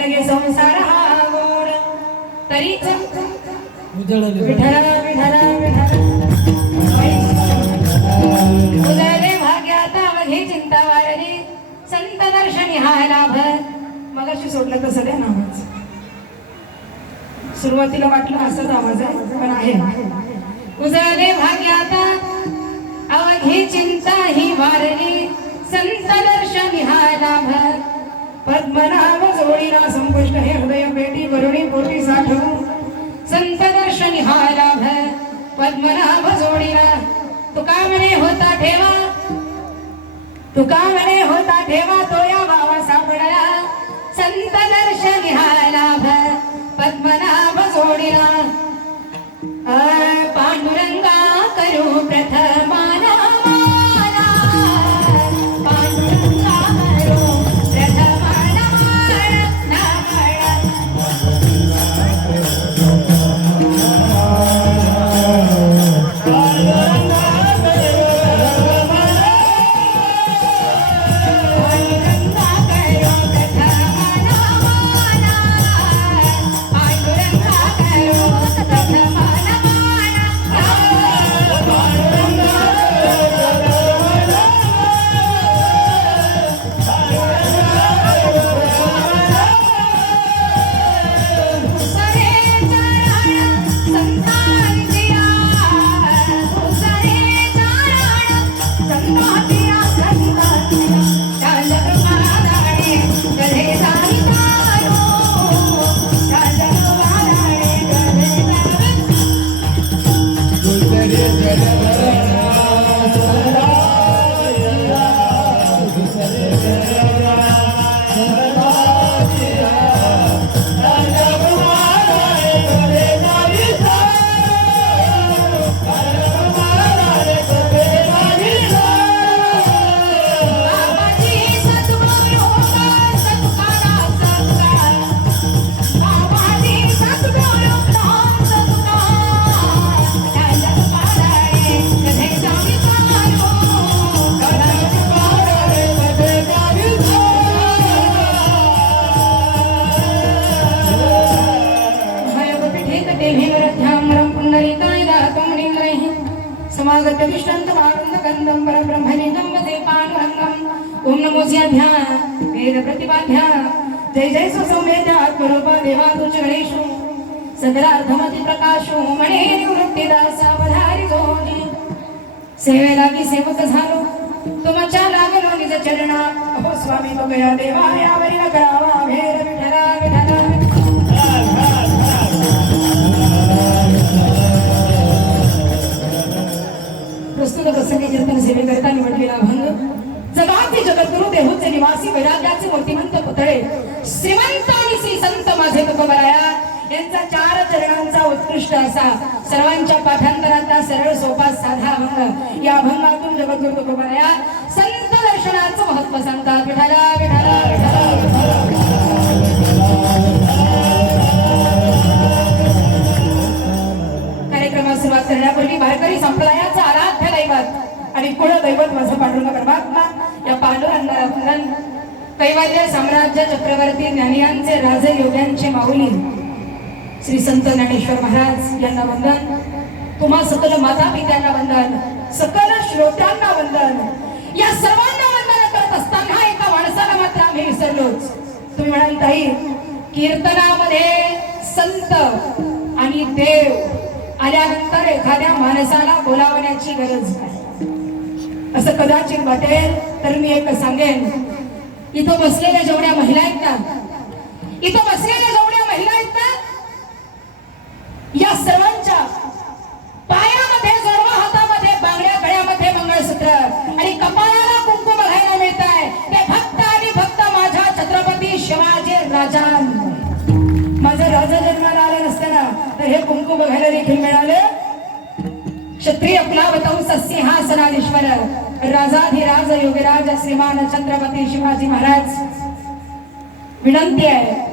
लगे संसार हा गोड तरीच विठ्ठल विठ्ठल विठ्ठल उदरे भाग्यात अवघी चिंता वारली संत दर्शनी हा लाभ. मगाशी सोडलं तर सगळ्या नावाच सुरुवातीला वाटलं असाच आवाज आहे पण आहे. उजळे भाग्यात अवघी चिंता ही वारली संत दर्शनी हा लाभ. पद्मनाभ जोडीला संपुष्ट हे हृदय पेटी वरुणी पोटी साठवू संत दर्शनी हा लाभ. पद्मनाभ जोडीला तुका म्हणे होता ठेवा तुका म्हणे होता ठेवा तो या बाबा सापडला संत दर्शनी हा लाभ. पद्मनाभ जोडीला पांडुरंगा करू प्रथमाना समागत विष्णंत वारुंद गंधम परब्रह्मलिंगम वदे पांडुरंगम ओम नमो ज्ञाध्या वेद प्रतिपाध्या जय जय सुसौम्येत आत्मरूपा देवा तुझ गणेशो सकलार्थमति प्रकाशो मणे निवृत्तीदासा वधारी जोगी सेवेला की सेवक झालो तुमच्या लागलो निज चरणा अहो स्वामी तुमया देवा यावरी न करावा भेर विठला विठला. प्रस्तुत प्रसंगी कीर्तन सेवेकरिता निवडलेला अभंग जगाचे जगद्गुरु देहूचे निवासी वैराग्याचे मूर्तिमंत पुतळे श्रीमंत आणि श्री संत माझे तुकोबराया यांचा 4 चरणांचा उत्कृष्ट असा सर्वांच्या पाठांतराचा सरळ सोपा साधा अभंग. या अभंगातून जगद्गुरु तुकोबराया संत दर्शनाचं महत्व सांगतात. विठ्ठला विठ्ठला विठ्ठला. कार्यक्रमास सुरुवात करण्यापूर्वी वारकरी संप्रदायाचा आराध्य दैवत आणि कुळ दैवत माझा पांडुरंग परमात्मा या पांडुरंगाला कैवल्य साम्राज्य चक्रवर्ती ज्ञानियांचे राजयोग्यांचे माऊली श्री संत ज्ञानेश्वर महाराज यांना वंदन. तुम्हा सकल माता पित्यांना वंदन, सकल श्रोत्यांना वंदन. या सर्वांना वंदन करत असताना एका माणसाला मात्र आम्ही विसरलोच. तुम्ही म्हणाल ताई कीर्तनामध्ये संत आणि देव आल्यानंतर एखाद्या माणसाला बोलावण्याची गरज नाही असं कदाचित वाटेल तर मी एक सांगेन. इथं बसलेल्या जेवढ्या महिला आहेत ना इथं बसलेल्या जेवढ्या महिला आहेत ना या सर्वांच्या पायामध्ये जोडवा, हातामध्ये बांगड्या, गळ्यामध्ये मंगळसूत्र आणि कपाळाला कुंकू बघायला मिळत आहे. ते भक्त आणि भक्त माझ्या छत्रपती शिवाजी राजांना. माझं राजा जन्माला आलं नसताना तर हे कुंकू बघायला देखील मिळाले. क्षत्रिय प्लावतौ सिंहासनाधीश्वर राजाधिराज योगीराज श्रीमान छत्रपती शिवाजी महाराज. विनंती आहे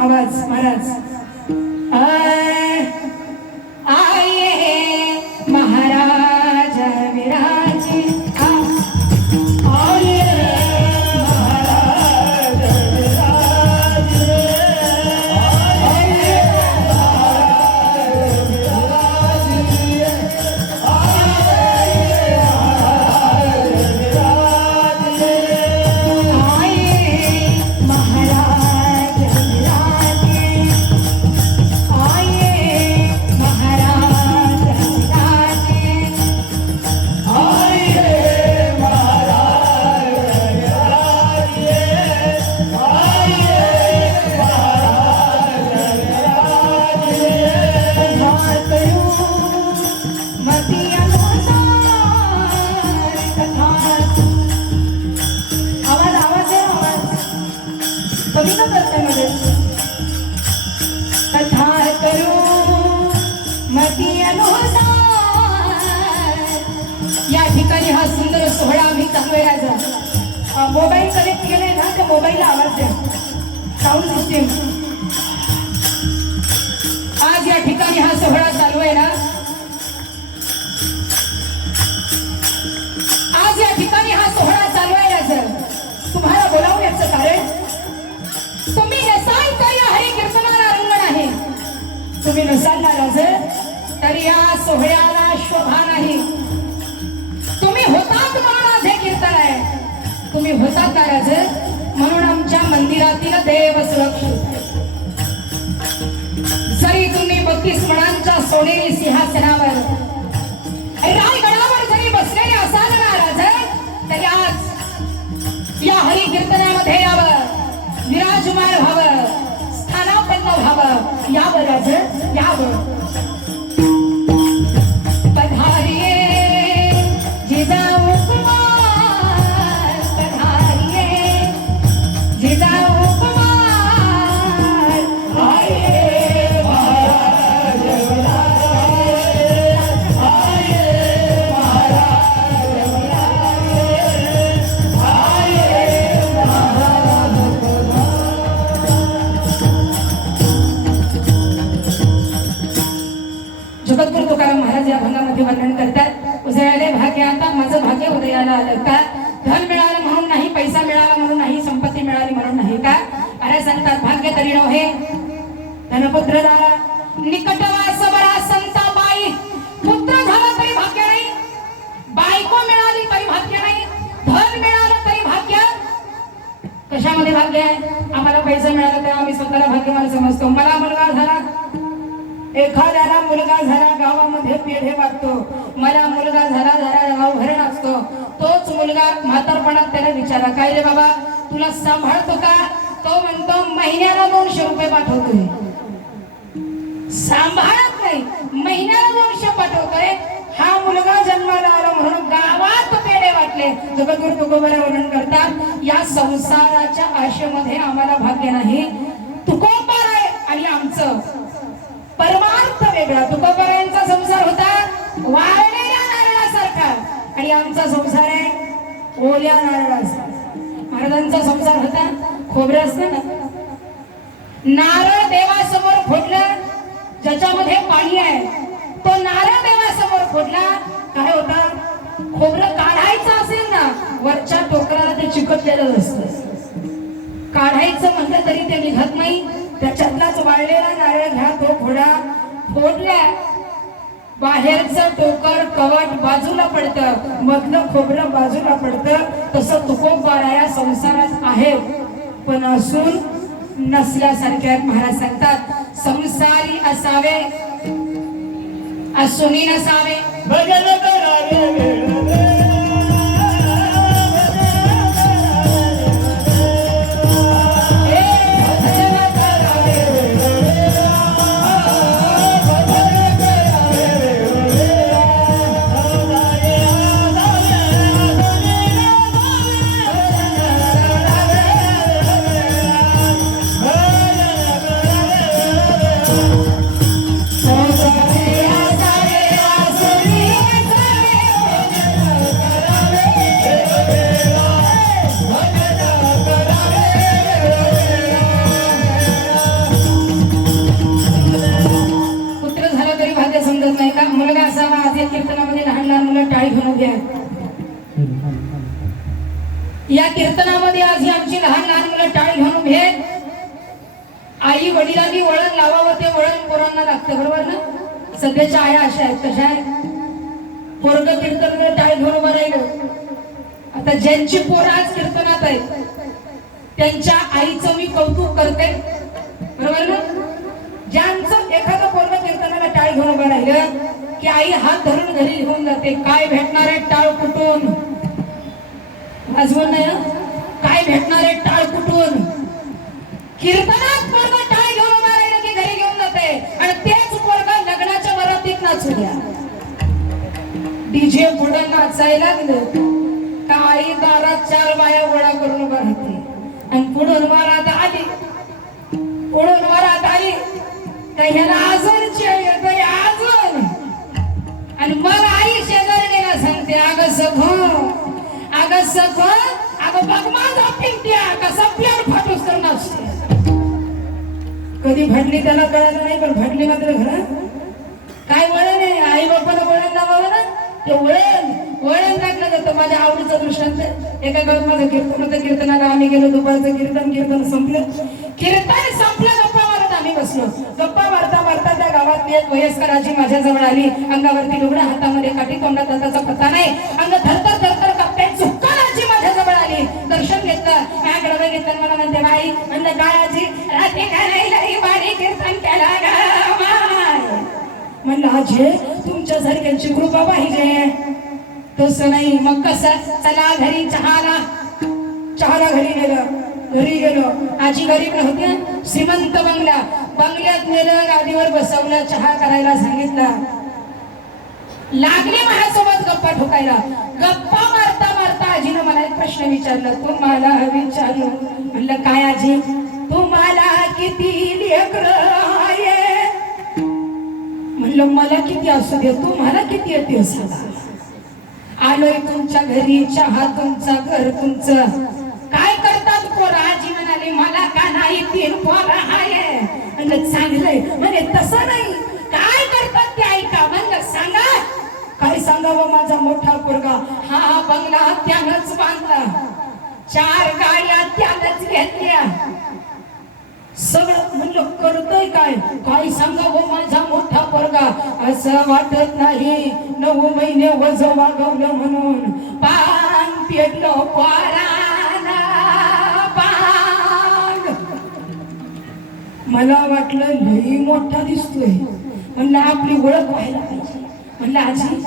आवाज महाराज आये महाराज विराज ठिकाणी हा सुंदर सोहळा आम्ही चालू आहे राजा. मोबाईल कनेक्ट केलाय ना तर मोबाईलला आवाज द्या. Sound system. आज या ठिकाणी हा सोहळा चालू आहे ना. आज या ठिकाणी हा सोहळा चालू आहे राजा. तुम्हाला बोलावण्याचं कारण तुम्ही नसाल तर या हरी कीर्तनाला रंगण आहे. तुम्ही नसाल ना राजा तर या सोहळ्याला शोभा नाही. तुम्ही होतात म्हणून आज हे कीर्तन आहे. तुम्ही होतात ना राजा म्हणून आमच्या मंदिरातील देव सुरक्षित. जरी तुम्ही 32 मणांच्या सोनेरी सिंहासनावर रायगडावर जरी बसलेले असाल ना राजा तरी आज या हरी कीर्तनामध्ये यावं, विराजमान व्हावं, स्थानापन्न व्हावं. यावं राजा यावं. पधारिये जिजाऊ कुमार, पधारिये जिजाऊ कुमार. आये महाराज आये महाराज आये महाराज. जगद्गुरु तुकाराम महाराज या भंगामध्ये वर्णन करतात. उजळले भाग्य आता माझं भाग्य उदयाला आलं का. धन मिळालं म्हणून नाही, पैसा मिळाला म्हणून नाही, संपत्ती मिळाली म्हणून नाही का. अरे सांगतात भाग्य तरी नव्हे धनपुत्र झाला. निकटवास बरा संता बाई. पुत्र झाला तरी भाग्य नाही, बायको मिळाली तरी भाग्य नाही, धन मिळालं तरी भाग्य. कशामध्ये भाग्य आहे. आम्हाला पैसा मिळाला तर आम्ही स्वतःला भाग्यवान समजतो. मला मुलगा झाला, एखाद्याला मुलगा झाला गावामध्ये पेढे वाटतो. मला मुलगा झाला गाव भर नाचतो. तोच मुलगा म्हातारपणात त्याला विचारा काय रे बाबा तुला सांभाळतो का. तो म्हणतो महिन्याला 200 रुपये पाठवतोय. सांभाळत नाही, महिन्याला 200 पाठवतोय. हा मुलगा जन्माला आला म्हणून गावात पेढे वाटले. जगद्गुरु तुकोबाराय वर्णन करतात या संसाराच्या आशेमध्ये आम्हाला भाग्य नाही. तुकोबाराय आणि आमचं परमार्थ वेगळा. तुकोबारायांचा संसार होता वाळलेल्या नारळासारखा आणि आमचा संसार आहे ओल्या नारळासारखा. महाराजांचा संसार होता खोबरं असतं ना, नारळ देवासमोर फोडलं ज्याच्यामध्ये पाणी आहे तो नारळ देवासमोर फोडला. काय होता खोबरं काढायचं असेल ना वरच्या टोकराला ते चिकटलेलं असतं. काढायचं म्हटलं तरी ते निघत नाही. त्याच्यातलाच वाळलेला नारळ घ्या तो फोडा. फोडला बाहेरचं टोकर कवट बाजूला पडतं, मधलं खोबरं बाजूला पडतं. तसं तुकोबाराया संसारात आहे पण असून नसल्यासारखे. महाराज सांगतात संसारी असावे असूनही नसावे. भजन करावे या कीर्तनामध्ये आज ही आमची लहान लहान मुलं टाळी घेऊन उभे आहेत. आई वडिलांनी वळण लावावं ते वळण पोरांना लागतं बरोबर ना. सध्याच्या आया अशा आहेत कशा आहेत पोरग कीर्तनामध्ये टाळी घेऊन उभं राहिलं. आता ज्यांची पोरं आज कीर्तनात आहेत त्यांच्या आईचं मी कौतुक करते बरोबर ना. ज्यांचं एखादं पोरग कीर्तनाला टाळी घेऊन उभं राहिलं की आई हात धरून घरी घेऊन जाते. काय भेटणार आहे टाळ कुटून वाजवून नाही काय भेटणार आहे टाळ कुटून. कीर्तनात पोरग टाळ घेऊन उभा राहिलं की घरी घेऊन जाते आणि तेच पोरग लग्नाच्या वरातीत नाचू द्या. डीजे पुढे नाचायला लागलं का आई दारात 4 बाया गोळा करून उभा राहते आणि पुढून वरात आली का ह्याला अजून येतोय अजून. आणि मग आई शेजारीला सांगते अगं सख अगं बघ माझा पिंट्या कसा प्लेअर फाटूस तर नसते. कधी भांडली त्याला कळालं नाही, पण भांडली मात्र घरा काय वळण आहे. आई बापाला वळण लावावं ना, ते वळण लागलं जातं. माझ्या आवडीचा दृष्टांत, एका गावात माझं कीर्तन होतं. कीर्तनाला आम्ही गेलो, दुपारचं कीर्तन संपलं. कीर्तन संपलं, गप्पा मारत आम्ही बसलो. गप्पा मारता मारता त्या गावातली एक वयस्कर आजी माझ्या जवळ आली. अंगावरती लुगडं, हातामध्ये काठी, तोंडात हाताचा पत्ता नाही, अंग थरथर कापते. चुक्कन आजी माझ्या जवळ आली, दर्शन घेतलं, माझ्याकडे बघितलं, मला म्हणते बाई, म्हणलं काय आजी, रात्री काय बारी कीर्तन केला गा. म्हणलं आजी तुमच्यासारख्यांची कृपा पाहिजे. तसं नाही. मग कसं, चला घरी चहाला घरी गेलो. आजी गरीब नव्हती, श्रीमंत बंगल्यात नेलं, गादीवर बसवलं, चहा करायला सांगितलं. लागली माझ्यासोबत गप्पा ठोकायला. गप्पा मारता मारता आजीनं मला एक प्रश्न विचारला. तुम्हाला विचारलं. म्हणलं काय आजी, तुम्हाला किती लेकरं आहे? म्हणलं मला किती असू दे, तुम्हाला किती येते असं. आलोय तुमच्या घरी, चहा तुमचा, घर तुमचं, काय करतात पोरं? आजी म्हणाली मला का नाही, 3 पोरं आहे. म्हणलं चांगलंय. म्हणे तसं नाही, काय करतात ते ऐका. म्हणलं सांगा. काय सांगावं, माझा मोठा पोरगा हा बंगला त्यानंच बांधला, 4 गाड्या त्यानंच घेतल्या, सगळं. म्हणलं करतोय काय सांगावं माझा मोठा पोरगा. असं वाटत नाही 9 महिने वज वागवलं म्हणून पान पेटलं पोराला पान. मला वाटलं लई मोठा दिसतोय. म्हणलं आपली ओळख व्हायला पाहिजे. म्हणलं आजी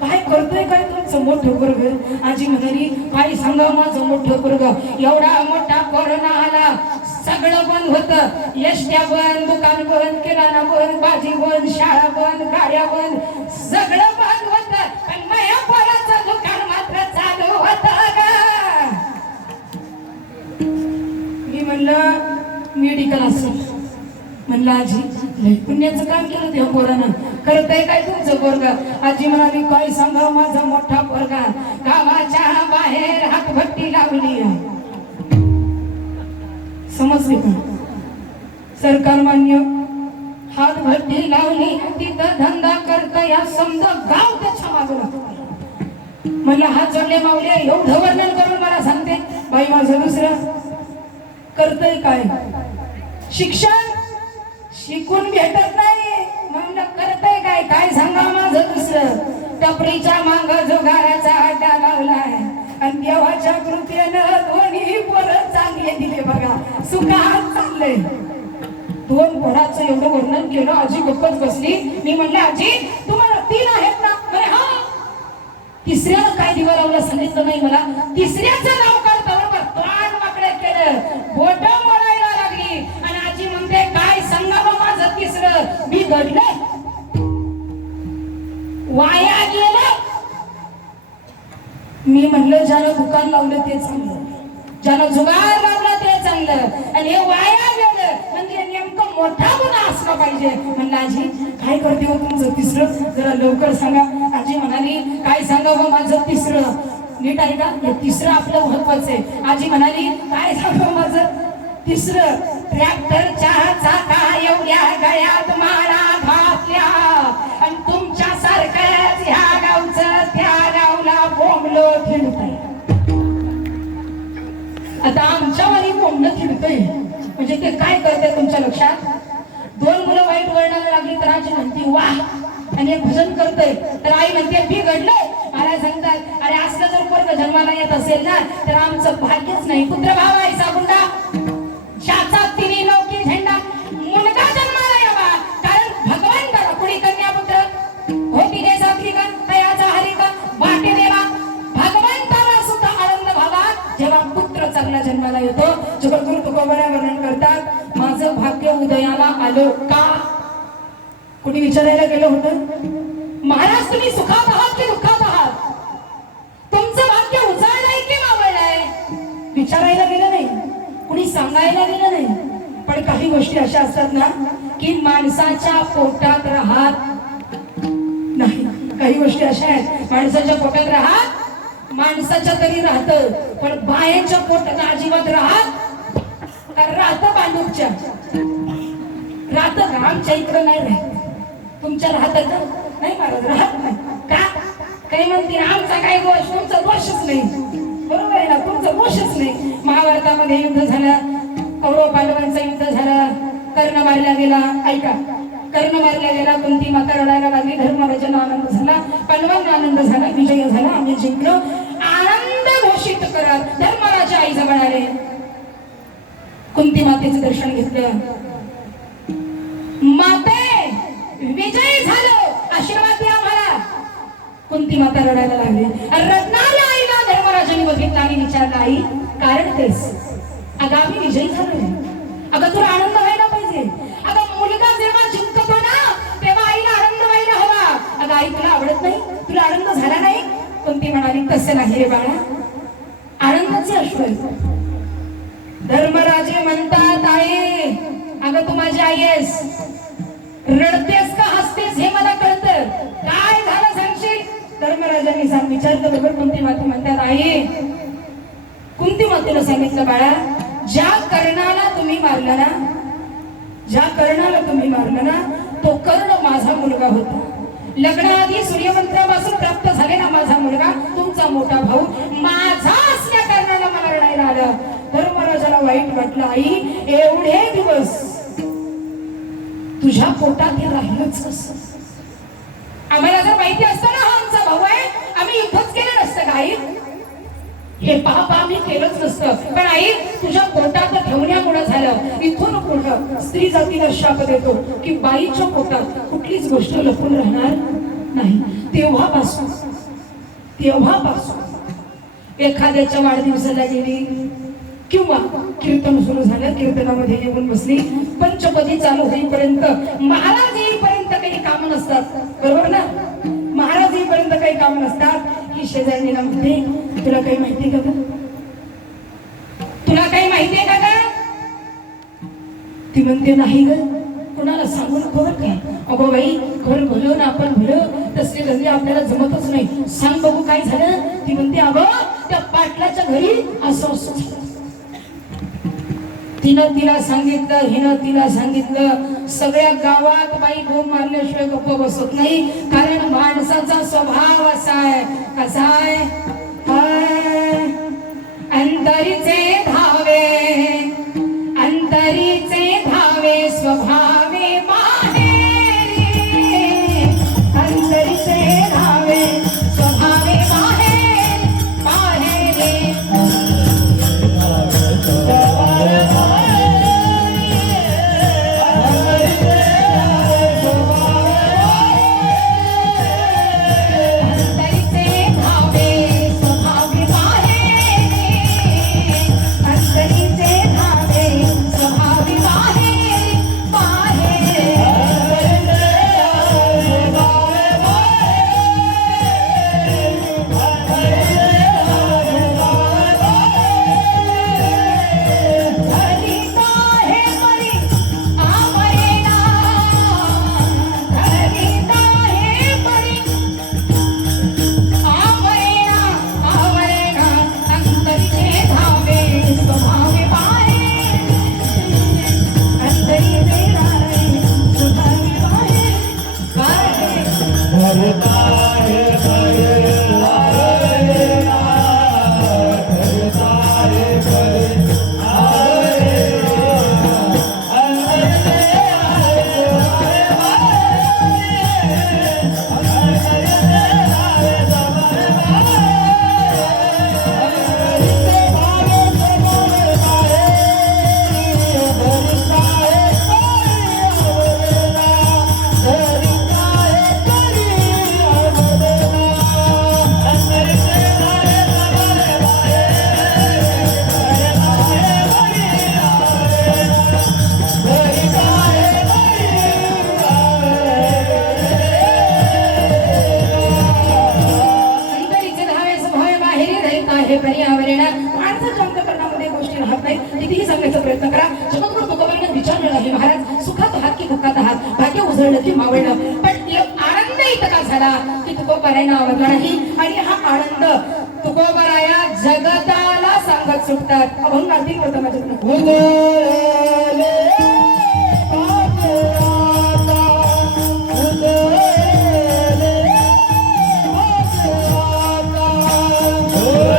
काय करतोय काय तुमचं मोठं पोरग? आजी म्हणाली काय सांगा माझं मोठं पोरग, एवढा मोठा कोरोना आला, सगळं बंद होतं. एसट्या बंद, दुकान बंद, किराणा बंद, भाजी बंद, शाळा बंद, गाड्या बंद, सगळं बंद होतं. पण माझ्या पोराचं दुकान मात्र चालू होतं का? मी म्हणलं मेडिकल असेल. म्हणलं आजी लई पुण्याचं काम केलं त्या पोरानं, करतय काय तुमचं पोरग? आजी म्हणाली काय सांगा माझा मोठा पोरगा गावाच्या बाहेर हातभट्टी लावली. समजली का? सरकार मान्य हातभट्टी लावली, तिथं धंदा करता या समजा गाव त्याच्या मागं. म्हणलं हात जोडले माऊली, एवढं वर्णन करून मला सांगते बाई माझं दुसरं करतय काय? शिक्षण शिकून भेटत नाही, म्हणलं करतय काय सांगा माझं दुसरं. टपरीच्या मांग जुगाराचा अड्डा लावलाय, आणि देवाच्या कृपेनं दोन्ही पोरं चांगले दिले बघा, सुखात चाललंय. 2 पोराचं एवढं वर्णन केलं. आजी गप्पच बसली. मी म्हणले आजी तुम्हाला 3 आहेत ना? म्हणे हा. तिसऱ्याला काय दिवा लावला सांगितलं नाही मला. तिसऱ्याचं नाव काढता बरोबर तोंड वाकडे केलं, बोट मोडायला लागली, आणि आजी म्हणते काय सांगावं माझं तिसरं. मी घडले वाया गेलं. मी म्हणलं ज्यानं दुकान लावलं ते चांगलं, ज्यानं जुगार लावला ते चांगलं, आणि हे वाया गेलं म्हणजे नेमकं मोठा गुन्हा असला पाहिजे. म्हणलं आजी काय करते हो तुमचं तिसरं, जरा लवकर सांगा. आजी म्हणाली काय सांगावं माझं तिसरं. नीट आहे का? हे तिसरं आपलं महत्वाचं आहे. आजी म्हणाली काय सांगावं माझं तिसरं. ट्रॅक्टरच्या चाका एवढ्या गळ्यात माळा घातल्या, आणि तुमच्या सारख्याच ह्या गावचं त्या गावला बोंबलं फिरतंय. आता आमच्या वाली बोंबलं फिरतंय म्हणजे ते काय करते तुमच्या लक्षात? 2 मुलं वाईट वळणाला लागली तर आजी म्हणते वा, आणि एक भजन करतोय तर आई म्हणते बिघडलंय. मला सांगतात अरे असलं जर पोरग जन्माला येत असेल ना तर आमचं भाग्यच नाही. पुत्र भाव आहे साबुंडा, शाचा तिन्ही लौकी झेंडा, मुलगा जन्माला यावा, कारण भगवंताला कुणी कन्या पुत्र होती दे सात्विकन तयाचा हरिकन वाटे देवा. भगवंताला सुद्धा आनंद व्हावा जेव्हा पुत्र चांगला जन्माला येतो. जगद्गुरु तुकोबरा वर्णन करतात माझं भाग्य उदयाला आलं का? कुणी विचारायला गेलं होतं महाराज तुम्ही सुखात आहात की दुःखात आहात? तुमचं भाग्य उजाळलंय की मावळलंय? विचारायला गेलं नाही, कुणी सांगायला गेलं नाही. पण काही गोष्टी अशा असतात ना की माणसाच्या पोटात राहत नाही. काही गोष्टी अशा आहेत माणसाच्या पोटात राहत माणसाच्या तरी राहतं, पण बायांच्या पोटात अजिबात राहतं बांडूच्या राहतं का? आमच्या इकडं नाही राहत. तुमच्या राहतं का? नाही महाराज, राहत नाही का? काही म्हणते आमचा काही दोष, तुमचा दोषच नाही. बरोबर आहे ना, तुमचा दोषच नाही. महाभारतामध्ये युद्ध झालं, कौरव पांडवांचं युद्ध झालं, कर्ण मारला गेला. ऐका, कर्ण मारला गेला, कुंती माता रडायला लागली, धर्मराजांना आनंद झाला, पांडवांना आनंद झाला, विजय झाला, आम्ही जिंकलो. आनंद घोषित करत धर्मराजा आई जवळ आले, कुंती मातेचं दर्शन घेतलं. माते विजय झालो, आशीर्वाद द्या आम्हाला. कुंती माता रडायला लागली. रडणाऱ्या आईला धर्मराजांनी बघितलं आणि विचारलं, आई कारण तेच, अगं आम्ही विजयी झालो, अगं तुला आनंद व्हायला पाहिजे. अगं मुलगा जेव्हा जिंकतो ना तेव्हा आईला आनंद व्हायला हवा. अगं आई तुला आवडत नाही, तुला आनंद झाला नाही? कुंती म्हणाली, तसं नाही रे बाळा, आनंदाचे अश्रू. धर्मराजे म्हणतात, आई अगं तू माझी आई आहेस, रडतेस का हसतेस हे मला कळतं, काय झालं सांगशील? धर्मराजांनी विचारलं. बरोबर कुंती माता म्हणतात, आई कुंती मातेला सांगितलं, बाळा ज्या कर्णाला तुम्ही मारलं ना, ज्या कर्णाला तुम्ही मारलं ना, तो कर्ण माझा मुलगा होता. लग्नाआधी सूर्यमंत्रापासून प्राप्त झालेला माझा मुलगा, तुमचा मोठा भाऊ, माझा असल्या कारणाला मला रडायला आलं. धर्मराजाला वाईट वाटलं, आई एवढे दिवस तुझ्या पोटात हे राहिलंच कसं? आम्हाला जर माहिती असतं ना हा आमचा भाऊ आहे, आम्ही युद्धच केलं नसतं का आई? हे पाप आम्ही केलंच नसतं. पण आई तुझ्या पोटात ठेवण्यामुळे झालं. इथून पुढं स्त्री जातीला शाप देतो की बाईच्या पोटात कुठलीच गोष्ट लपून राहणार नाही. तेव्हापासून एखाद्याच्या वाढदिवसाला गेली किंवा कीर्तन सुरू झालं, कीर्तनामध्ये येऊन बसली, पंचपदी चालू होईपर्यंत, महाराज येईपर्यंत काही काम नसतात. बरोबर ना? महाराज येईपर्यंत काही काम नसतात. ही शेजारणीला म्हणते, तुला काही माहिती का? तुला काही माहितीये का? ती म्हणते, नाही ग, कुणाला सांगू नको बरं काय. अगो बाई, घर भलं ना आपण भलं, तसले धंदे आपल्याला जमतच नाही, सांग बघू काय झालं. ती म्हणते, अगं त्या पाटलाच्या घरी असं असं. तिनं तिला सांगितलं, हिनं तिला सांगितलं. सगळ्या गावात बाई बोंब मारल्याशिवाय गप्प बसत नाही, कारण माणसाचा स्वभाव असा आहे. कसा आहे? अंतरीचे धावे, अंतरीचे धावे स्वभावे बाहेरी, अंतरीचे धावे स्वभावे बाहेर बाहेरी. आनंद इतका झाला की तुकोबारायांना आवडला नाही. आणि हा आनंद तुकोबराया जगताला सांगत सुटतात. अभंगातील होतं माझ्याकडे. उदळले भाग्य आता, उदळले भाग्य आता, उदळले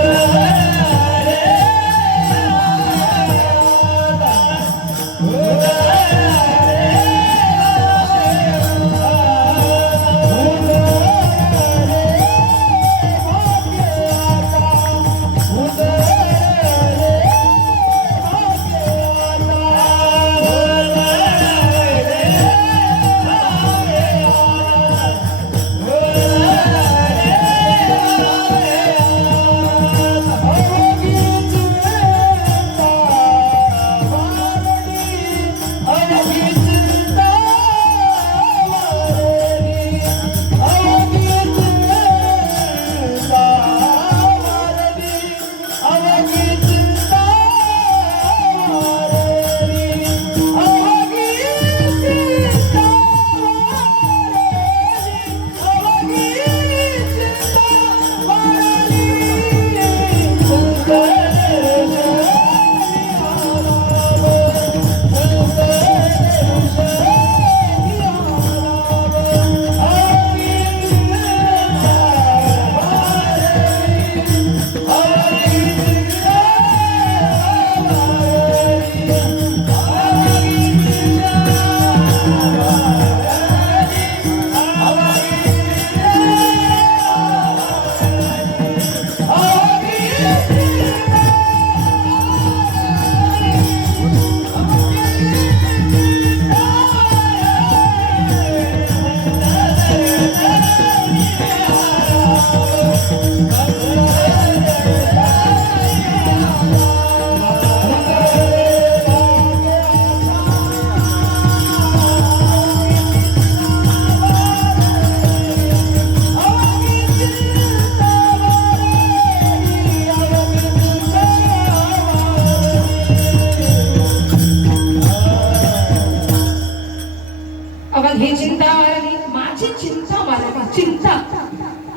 ही चिंता वारली, माझी चिंता वारली. चिंता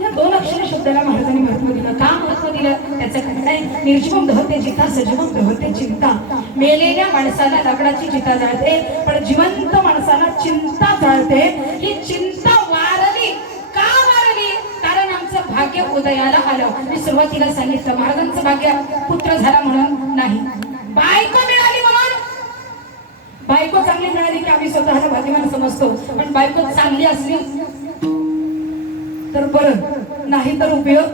या दोन अक्षर शब्दाला महाराजांनी महत्व दिलं. का महत्व दिलं त्याचं कारण आहे, निर्जीवम दहते चिता सजीवम दहते चिंता. मेलेल्या माणसाला लाकडाची चिता जाळते, पण जिवंत माणसाला चिंता जाळते. ही चिंता वारली. का वारली? कारण आमचं भाग्य उदयाला आलं. मी सुरुवातीला सांगितलं महाराजांचं भाग्य पुत्र झाला म्हणून नाही, बायको मिळाली म्हणून. बायको चांगली मिळाली की आम्ही स्वतःला भाग्यवान समजतो, पण बायको चांगली असली तर बरं, नाही तर उपयोग.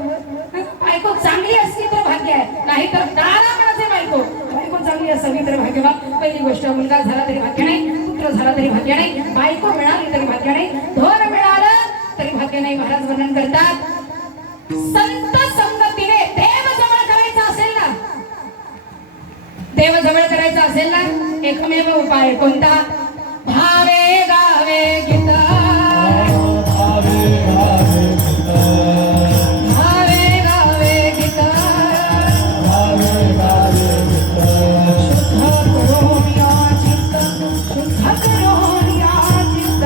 बायको चांगली असली तर भाग्य आहे, नाही तर दारा म्हणायचे बायको. बायको चांगली असावी तर भाग्यवान. पहिली गोष्ट, मुलगा झाला तरी भाग्य नाही, पुत्र झाला तरी भाग्य नाही, बायको मिळाली तरी भाग्य नाही, धन मिळालं तरी भाग्य नाही. महाराज वर्णन करतात, संत संगतीने देव जवळ करायचं असेल ना, देव जवळ करायचं असेल ना, एकमेव उपाय कोणता? भावे गावे गीता, भावे गावे गीता, भावे गावे गीता, भावे गावे गीता. शुद्ध करून या चित्त, शुद्ध करून या चित्त,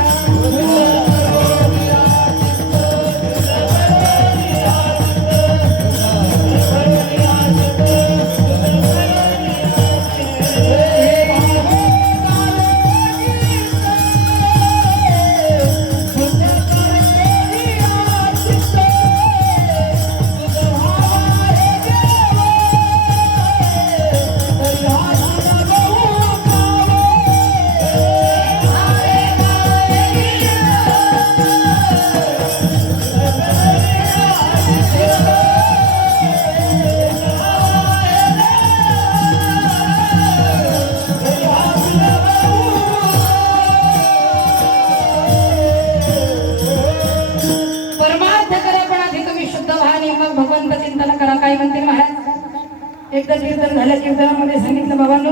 एकदा कीर्तन झालं, कीर्तनामध्ये सांगितलं बाबांनो,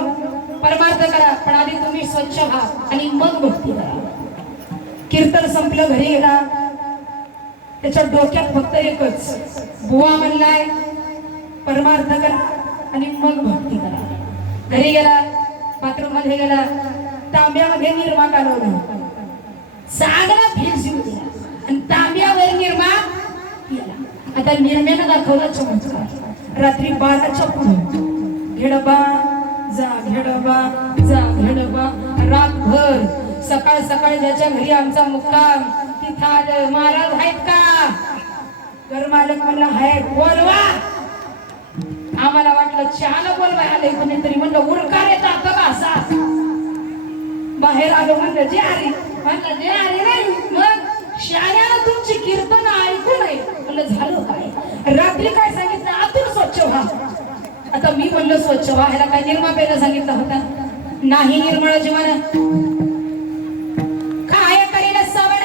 परमार्थ करा पण आधी तुम्ही स्वच्छ व्हा आणि मग भक्ती करा. कीर्तन संपलं, घरी गेला, त्याच्या डोक्यात फक्त एकच, बुवा म्हणलाय परमार्थ करा आणि मग भक्ती करा. घरी गेला, बाथरूम मध्ये गेला, तांब्यामध्ये निर्मा कालवला, चांगला फिक्स दिला आणि तांब्यावर निर्मा केला. आता निर्म्यानं दाखवला चमत्कार. रात्री 12च्या पुढे घेडबा जा घेडबा जा घेडबा रातभर. सकाळ सकाळ ज्याच्या घरी आमचा मुक्काम तिथं महाराज आहेत का? घरमालक म्हणला आहे, बोलवा. आम्हाला वाटलं चहाला बोलवाय आले कोणीतरी, म्हणलं उरकार येत का असा. बाहेर आलो, म्हणलं जे आली, म्हणलं जे आली नाही. मग शाळेला तुमची कीर्तन ऐकू नये. म्हणलं झालं काय? रात्री काय सांगितलं? आतून स्वच्छ व्हा. आता मी म्हणलं स्वच्छ व्हा, ह्याला काय निर्मा प्यायला सांगितलं होता? नाही निर्मळ जीवन काय करील सावड.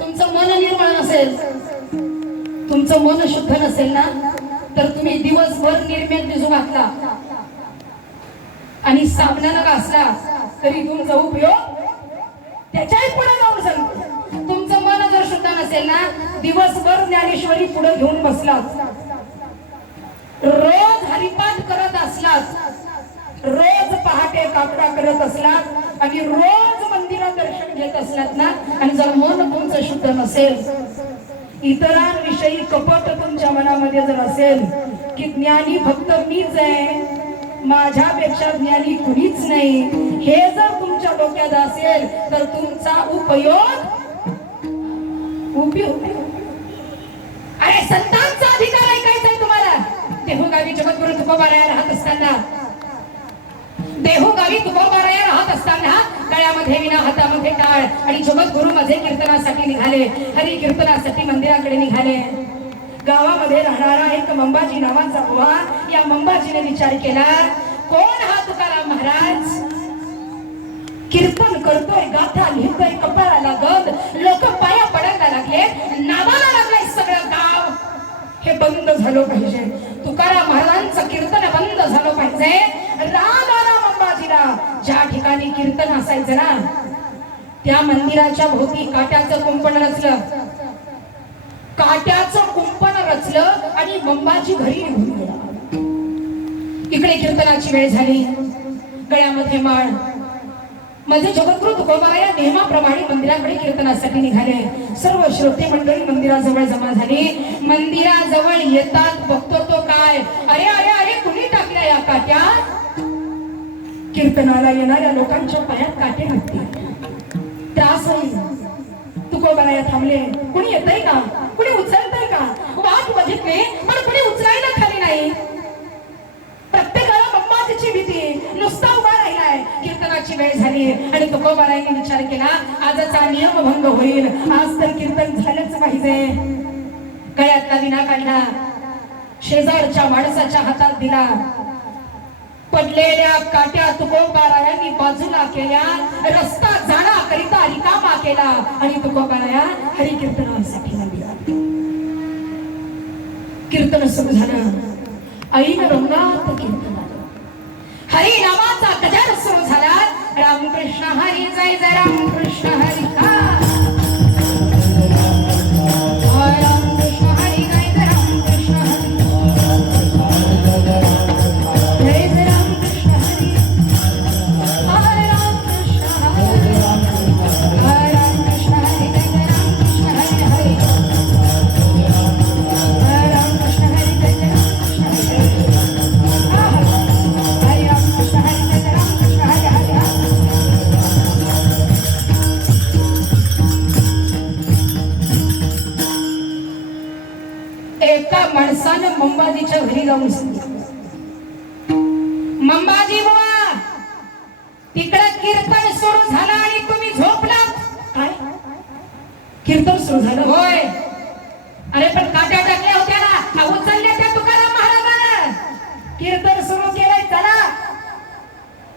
तुमचं मन निर्मळ नसेल, तुमचं मन शुद्ध नसेल ना, तर तुम्ही दिवसभर निर्म्यात भिजू घातला आणि साबणानं घासला तरी तुमचा उपयोग त्याच्याही पुढे जाऊन सांगतो. तुमचं मन जर शुद्ध नसेल ना, दिवसभर ज्ञानेश्वरी पुढे घेऊन बसलात, रोज हरिपाठ करत असलात, रोज पहाटे काकडा करत असलात आणि रोज मंदिरात दर्शन घेत असलात ना, आणि जर मन तुमचं शुद्ध नसेल, इतरांविषयी कपट तुमच्या मनामध्ये जर असेल की ज्ञानी फक्त मीच आहे, माझ्यापेक्षा ज्ञानी कुणीच नाही, हे जर तुमच्या डोक्यात असेल तर तुमचा उपयोग अरे संतांचा अधिकार ऐकायचा आहे तुम्हाला. देहूगावी जगद्गुरु तुकोबाराया राहत असताना, देहूगावी तुकोबाराया राहत असताना गळ्यामध्ये विना हातामध्ये टाळ आणि जगद्गुरु मध्ये कीर्तनासाठी निघाले, हरी कीर्तनासाठी मंदिराकडे निघाले. गावामध्ये राहणारा एक मंबाजी नावाचा बुवा, या मंबाजीने विचार केला, कोण हा तुकाराम महाराज? कीर्तन करतोय, गाथा लिहितोय, कपाळाला गद, लोक पाया पडायला लागले, नावाला लागलाय सगळं गाव. हे बंद झालं पाहिजे. तुकाराम महाराजांचं कीर्तन बंद झालं पाहिजे. राग आला मंबाजीला. ज्या ठिकाणी कीर्तन असायचं ना, त्या मंदिराच्या भोवती काट्याचं कुंपण रचलं, काट्याचं कुंपण रचलं आणि मंबाजी घरी निघून गेला. इकडे कीर्तनाची वेळ झाली, गळ्यामध्ये माळ. माझे जगद्गुरु तुकोबाराया नेहमाप्रमाणे मंदिराकडे कीर्तनासाठी निघाले. सर्व श्रोते मंडळी मंदिराजवळ जमा झाली. मंदिराजवळ येतात, बघतो तो काय, अरे अरे अरे कुणी टाकल्या या काट्या? कीर्तनाला येणाऱ्या लोकांच्या पायात काटे घातले, त्रास होईल. तुकोबाराया थांबले. कुणी येतंय का? कुणी उचलतंय का? वाट बघितली पण कुणी उचलायला खाली नाही. प्रत्येकाला मंबाजीची भीती, नुसता उभा राहिलाय. कीर्तनाची वेळ झाली आणि तुकोबारायांनी विचार केला, आजचा नियम भंग होईल, आज तर कीर्तन झालंच पाहिजे. गळ्यातला विना काढला, शेजारच्या माणसाच्या हातात दिला. पडलेल्या काट्या तुकोबारायांनी बाजूला केल्या, रस्ता जाण्याकरिता रिकामा केला आणि तुकोबाराया हरी कीर्तनासाठी लागला. कीर्तन सुरू झालं. ऐन रंगात कीर्तन आलं. हरी नामाचा गजर सुरू झाला. रामकृष्ण हरी जय जय रामकृष्ण हरी. रामकृष्ण हरी जय जय रामकृष्ण हरी. जय जय रामकृष्ण हरी. हरे रामकृष्ण हरी. हरे रामकृष्ण हरी जय जय रामकृष्ण हरी. हरे रामकृष्ण हरी जय जय रामकृष्ण हरी. हरे रामकृष्ण हरी जय जय रामकृष्ण हरी. हरे एका माणसानं मंबाजीच्या घरी जाऊन सांगितलं, मंबाजी बुवा, तिकडे कीर्तन सुरू झालं आणि तुम्ही झोपलात. काय? कीर्तन सुरू झालं? होय. अरे पण काट्या टाकल्या होत्या ना, उचलल्या त्या तुकाराम महाराजांना. कीर्तन सुरू केलंय, चला.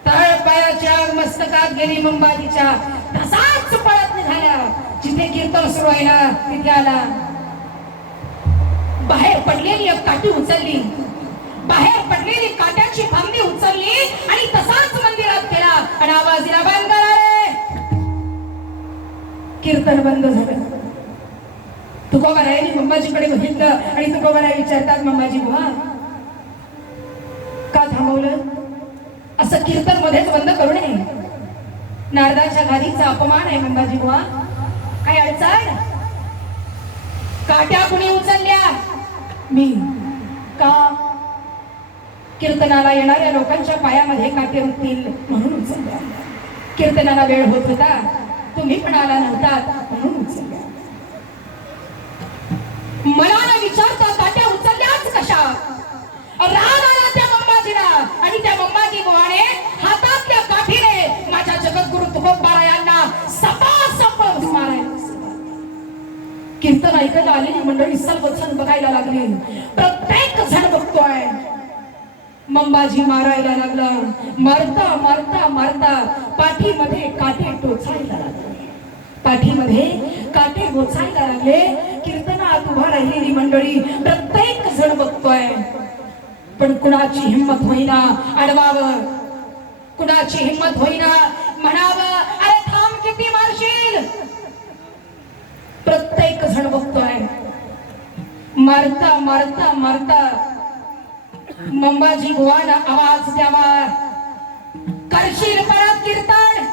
तळपायाच्या मस्तकात गेली मंबाजीच्या, तसाच पळत निघाल्या. जिथे कीर्तन सुरू आहे ना तिथे आला. बाहेर पडलेली एक काठी उचलली, बाहेर पडलेली काट्याची फांदी उचलली आणि तसाच मंदिरात गेला आणि आवाज दिला, बंद करा रे. कीर्तन बंद झालं. तुकोबारायांनी मंबाजीकडे बघितलं आणि तुकोबाराय विचारतात, मंबाजी बुवा, का थांबवलं? असं कीर्तन मध्येच बंद करू नये. नारदाच्या गादीचा अपमान आहे मंबाजी बुवा. काय अडचण? काट्या कुणी उचलल्या? मी. का? कीर्तनाला येणाऱ्या लोकांच्या पायामध्ये काटे होतील म्हणून उचलल्या. कीर्तनाला वेळ होत होता, तुम्ही पण आला नव्हता म्हणून उचलल्या. मनाला विचारता काट्या उचलल्याच कशा? राग आला त्या मंबाजीला आणि त्या मंबाजी बुवाने हातातल्या काठीने माझ्या जगद्गुरु तुकोबारायांना सपासप मारायला. कीर्तन ऐकायला आलेली मंडळी सर्वजण बघायला लागली. प्रत्येक जण बघतोय. मंबाजी मारायला लागला. मारता मारता मारता पाठीमध्ये काटे टोचायला लागले. पाठीमध्ये काटे टोचायला लागले. कीर्तनात उभा राहिलेली मंडळी प्रत्येक जण बघतोय. पण कुणाची हिंमत होईना अडवावं, कुणाची हिंमत होईना म्हणावं अरे थांब, किती मारशील. प्रत्येक जण बघतोय. मारता मारता मारता मंबाजी बुवाना आवाज द्यावा, करशील परत कीर्तन,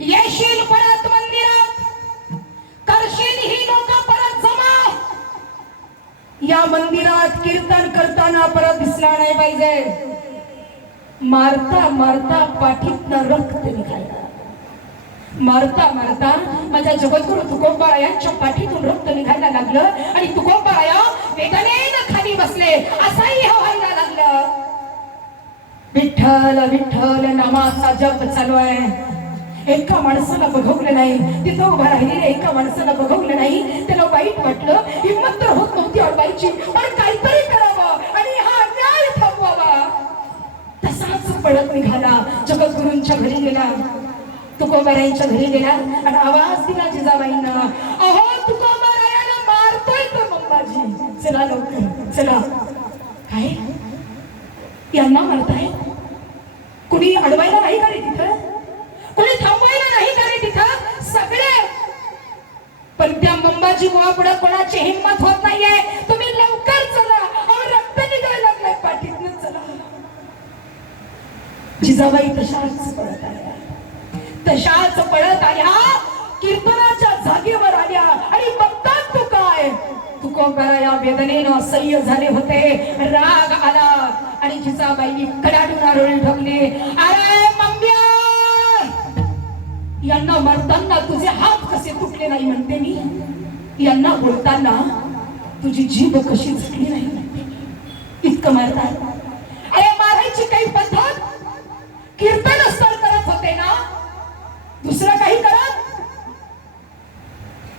येशील परत मंदिरात, करशील ही लोक परत जमा. या मंदिरात कीर्तन करताना परत दिसला नाही पाहिजे. मारता मारता पाठीतनं रक्त निघालं. मारता मारता माझ्या जगद्गुरु तुकोबारायांच्या पाठीतून रक्त निघायला लागलं आणि तुकोबाराया वेदनेनं खाली बसले. असह्य व्हायला लागलं. विठ्ठल विठ्ठल नामाचा जप चालू आहे. एका माणसाला बघवलं नाही, तिथं उभा राहिलेल्या एका माणसाला बघवलं नाही. त्याला वाईट वाटलं. हिंमत तर होत नव्हती अडवायची, पण काहीतरी करावं आणि हा अन्याय थांबवावा. तसाच पळत निघाला. जगद्गुरूंच्या घरी गेला, तुकोबारायांच्या घरी गेला आणि आवाज दिला जिजाबाईंना, अहो तुकोबारायांना मारतोय तो मंबाजी, चला लवकर चला. काय यांना मारताय? कुणी अडवायला नाही का रे तिथं? कुणी थांबवायला नाही का रे तिथं? सगळे. पण त्या मंबाजी बुवा पुढे कोणाची हिंमत होत नाहीये. तुम्ही लवकर चला, अहो रक्त निघायला लागलाय पाठीतून, चला. जिजाबाई तशाच पळत आल्या, तशाच पळत आल्या. कीर्तनाच्या जागेवर आल्या आणि बघतात तो काय, तुकोबारा या वेदनेनं असह्य झाले होते. राग आला आणि जिजाबाई कडाडून आरोळी ठोकली, अरे मंब्या, यांना मारताना तुझे हात कसे तुटले नाही म्हणते मी. यांना बोलताना तुझी जीभ कशी झुकली नाही म्हणते मी. इतकं मारतात. अरे मारायची काही पद्धत? कीर्तन स्तर करत होते ना, दुसरं काही करत?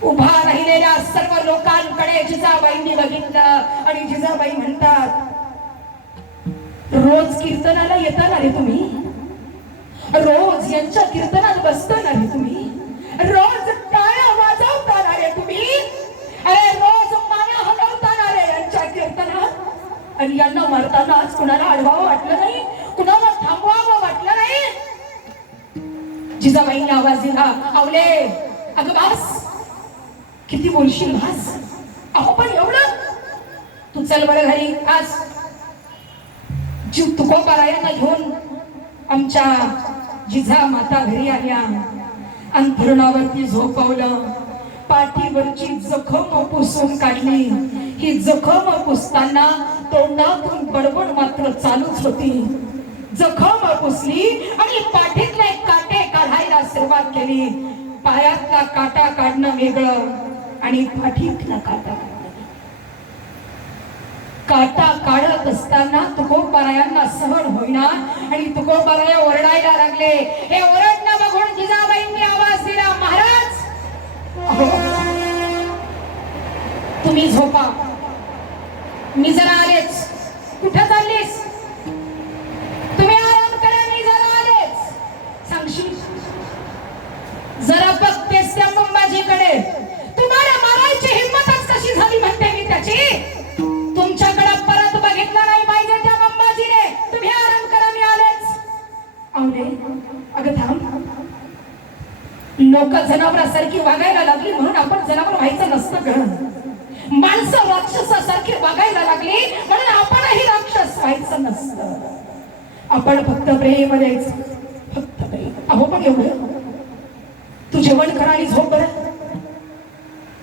उभा राहिलेल्या सर्व लोकांकडे जिजाबाईंनी बघितलं आणि जिजाबाई म्हणतात, रोज कीर्तनाला येताना रे तुम्ही, रोज यांच्या कीर्तनात बसताना रे तुम्ही, रोज टाळ्या वाजवताना रे तुम्ही, अरे रोज माना हलवताना रे यांच्या कीर्तनात. आणि यांना मारताना आज कुणाला अडवावं वाटलं नाही, कुणाला थांबवावं वाटलं नाही. जिजाबाईंनी आवाज दिला, आवले अगं बास, किती बोलशील भास. अहो पण एवढं, तू चल बरं घरी. आज जीव तुकोबारायांना घेऊन आमच्या जिजा माता घरी आल्या. अंथरुणावरती झोपवलं. पाठीवरची जखम पुसून काढली. ही जखम पुसताना तोंडातून बडबड मात्र चालूच होती. जखम पुसली आणि पाठीतले काटे काढायला सुरुवात केली. पायातला काटा काढणं वेगळं आणि पाठीतला काटा काटा काढत असताना तुकोबारायांना सहन होईना आणि तुकोबाराया ओरडायला लागले. हे ओरडणं बघून जिजाबाईंनी आवाज दिला, महाराज तुम्ही झोपा, मी जरा आलेच. कुठं चाललीस? तुम्ही आराम करा, मी जरा आलेच. सांगशील? जरा बघतेस त्या मंबाजीकडे, तुम्हाला मारायची हिंमतच कशी झाली म्हणते मी त्याची. तुमच्याकडे परत बघितलं नाही पाहिजे त्या मंबाजीने. तुम्ही आराम करा, मी आलेच. आवले अगं थांब, लोक जनावरासारखी वागायला लागली म्हणून आपण जनावर व्हायचं नसतं ग. माणसं राक्षसासारखी वागायला लागली म्हणून आपणही राक्षस व्हायचं नसतं. आपण फक्त प्रेम द्यायचं, फक्त प्रेम. अहो पण एवढं, तू जेवण करा आणि झोप बरं.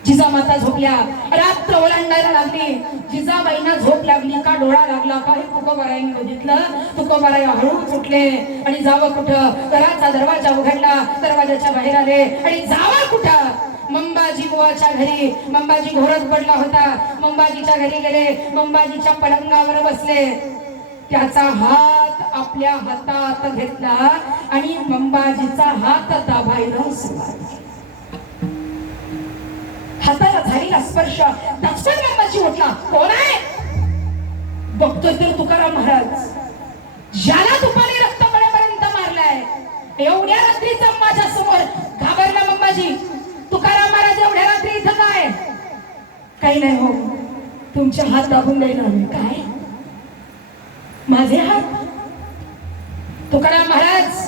जिजामाता झोपल्या, रात्र ओलांडायला लागली. जिजाबाईंना झोप लागली का डोळा लागला का हे तुकोबारायांनी बघितलं. तुकोबाराय हळूच उठले आणि जावं कुठं. घराचा दरवाजा उघडला, दरवाजाच्या बाहेर आले आणि जावं कुठं. मंबाजी बुवाच्या घरी. मंबाजी घोरत पडला होता. मंबाजीच्या घरी गेले, मंबाजीच्या पलंगावर बसले. त्याचा हात आपल्या हातात घेतला आणि मंबाजीचा हात दाबायला सुरुवात. हाताला झालेला स्पर्श दक्षिण मंबाजी उठला. कोण आहे? बघतोय तर तुकाराम महाराज, ज्याला तुपाने रक्त पडेपर्यंत मारलाय. एवढ्या रात्रीचा माझ्या समोर घाबरला मंबाजी. तुकाराम महाराज, एवढ्या रात्री इथं काय? काही नाही हो, तुमचे हात दाबून द्यायला हवे. काय माझे हात? तुकाराम महाराज,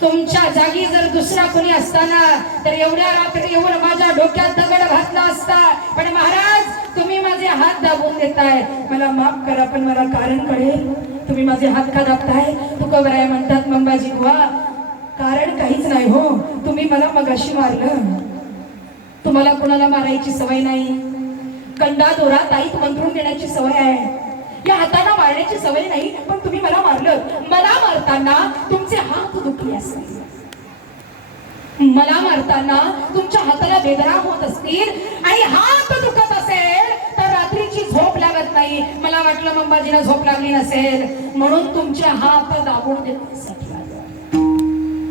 तुमच्या जागी जर दुसरा कोणी असताना तर एवढ्या रात्री येऊन माझ्या डोक्यात दगड घातला असता. पण महाराज, तुम्ही माझे हात दाबून देताय. मला माफ करा, पण मला कारण कळेल. तुम्ही माझे हात का दाबताय? तुकोबाराय म्हणतात, मंबाजी बुवा, कारण काहीच नाही हो. तुम्ही मला मगाशी मारलं. तुम्हाला कोणाला मारायची सवय नाही. कंडा दोरा ताईत मंत्रून देण्याची सवय आहे. या हाताला मारण्याची सवय नाही, पण तुम्ही मला मारलं. मला मारताना तुमचे हात दुखले असतील. मला मारताना तुमच्या हाताला वेदना होत असतील आणि हात दुखत असेल तर रात्रीची झोप लागत नाही. मला वाटलं मंबाजीला झोप लागली नसेल म्हणून तुमचे हात दाबून देण्यासाठी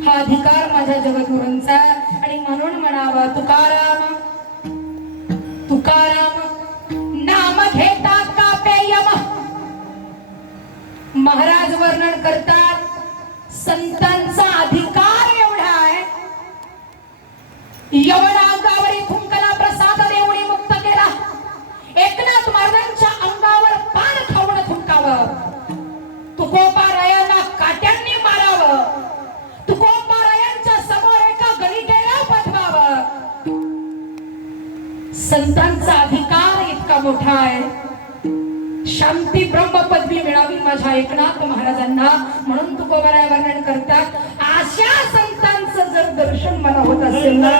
हा अधिकार माझ्या जगद्गुरूंचा. आणि म्हणून म्हणावं, तुकाराम तुकाराम नाम घेता कापे यम. महाराज वर्णन करतात, संतांचा अधिकार एवढा आहे. यवना अंगावरी थुंकला प्रसाद देऊनी मुक्त केला. एकनाथ महाराजांच्या अंगावर पान खाऊन थुंकावं. तुकोबारायांना काट्यांनी मारावं. तुकोबारायांच्या समोर एका गलिकेला पाठवावं. संतांचा अधिकार इतका मोठा आहे. शांती ब्रह्म पदवी मिळावी माझ्या एकनाथ महाराजांना म्हणून तुकोबाराय वर्णन करतात. अशा संतांचं जर दर्शन मला होत असेल ना,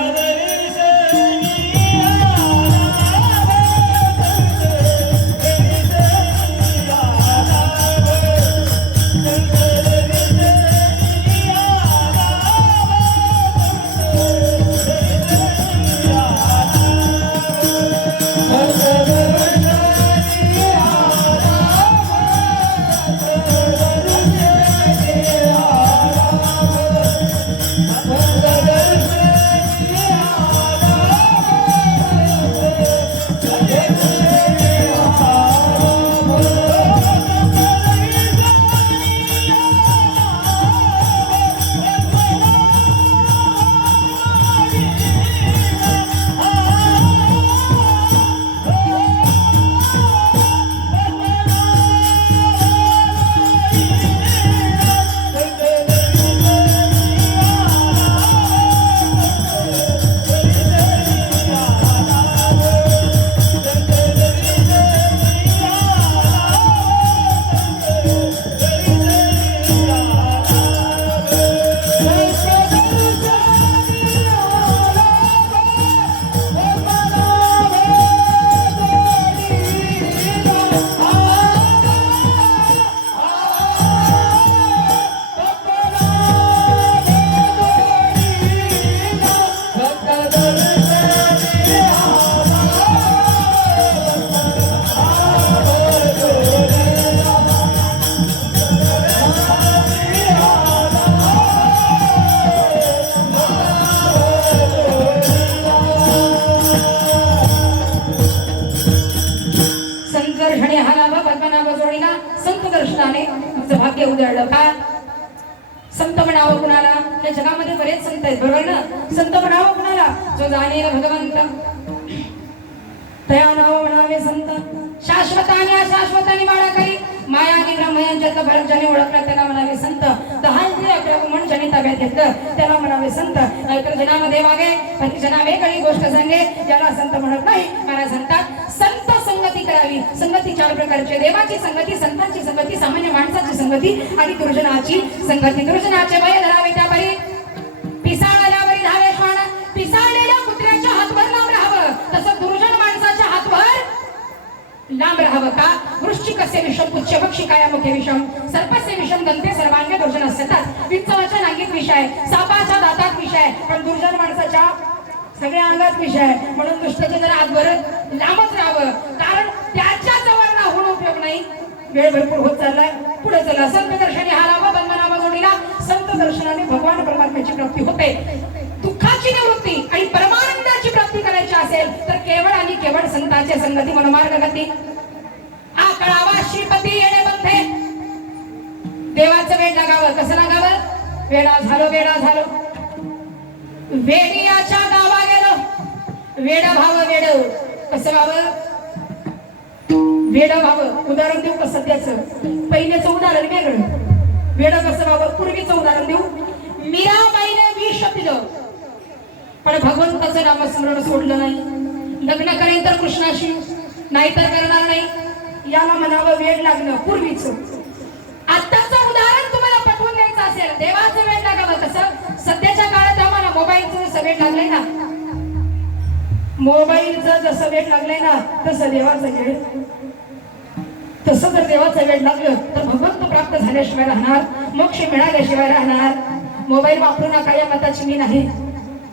भाग्य उजळलं का? संत म्हणावं कुणाला? त्या जगामध्ये बरेच संत आहेत, बरोबर ना? संत म्हणावं कुणाला? जो जाणेल भगवंत. तया नाव म्हणावे संत. शाश्वताने अशाश्वताने माळा करी माया आणि ब्रह्म यांच्यातला फरक ज्याने ओळखला त्याला म्हणावे संत. 10 इंद्रिय 11 मन ज्याने ताब्यात घेतलं त्याला म्हणावे संत. नाहीतर जनामध्ये वागे पण जना वेगळी गोष्ट सांगे याला संत म्हणत नाही. मला सांगतात संत संगती करावी. संगती 4 प्रकारची: देवाची संगती, संतांची संगती, सामान्य माणसाची संगती आणि दुर्जनाची संगती. दुर्जनाचे भय धरावे त्यापरी, पिसाळल्यावरी धावे श्वान. पिसाळलेल्या कुत्र्याच्या हातवर लांब राहावं लांब राहावं का? वृश्चिकस्य विषम पुच्छभक्षिकाया मुखे विषम सर्पस्य विषम दंते सर्वांगे दुर्जन असतात. विंचवाच्या नांगीत विष आहे, सापाच्या दातात विष आहे, पण दुर्जन माणसाच्या सगळ्या अंगात विष आहे. म्हणून दुष्टाचं जरा आजवर लांबच राहावं, कारण त्याच्या जवळ राहून उपयोग नाही. वेळ भरपूर होत चाललाय, पुढे चला. संत दर्शनी हारावा बंधनावा जोडीला. संत दर्शनाने भगवान परमात्म्याची प्राप्ती होते. दुःखाची निवृत्ती आणि परमानंदाची प्राप्ती करायची असेल तर केवळ आणि केवळ संतांच्या संगती मनोमार्ग गती. आकळावा श्रीपती येणे बंधे. देवाचं वेळ लागावं. कसं लागावं? वेडा झालो वेडा झालो, वेडियाच्या गावा गेलो. वेड भाव वेड. कसं व्हावं? वेड व्हावं. उदाहरण देऊ का सध्याचं? पहिलेचं उदाहरण वेगळं. वेड कसं व्हावं? पूर्वीचं उदाहरण देऊ. मीराबाईने विष पिलं, पण भगवंताचं नामस्मरण सोडलं नाही. लग्न करेन तर कृष्णाशी, नाहीतर करणार नाही. याला म्हणावं वेड लागणं. पूर्वीचं. आताचं उदाहरण तुम्हाला पटवून द्यायचं असेल, देवाचं वेड लागावं. कसं? सध्याच्या काळात आम्हाला मोबाईलचं जसं वेड लागलंय ना, मोबाईलचं जसं वेड लागलंय ना, तसं देवाचं वेड. तसं जर देवाचं वेड लागलं तर भगवंत प्राप्त झाल्याशिवाय राहणार, मोक्ष मिळाल्याशिवाय राहणार. मोबाईल वापरू नका या मताची मी नाही.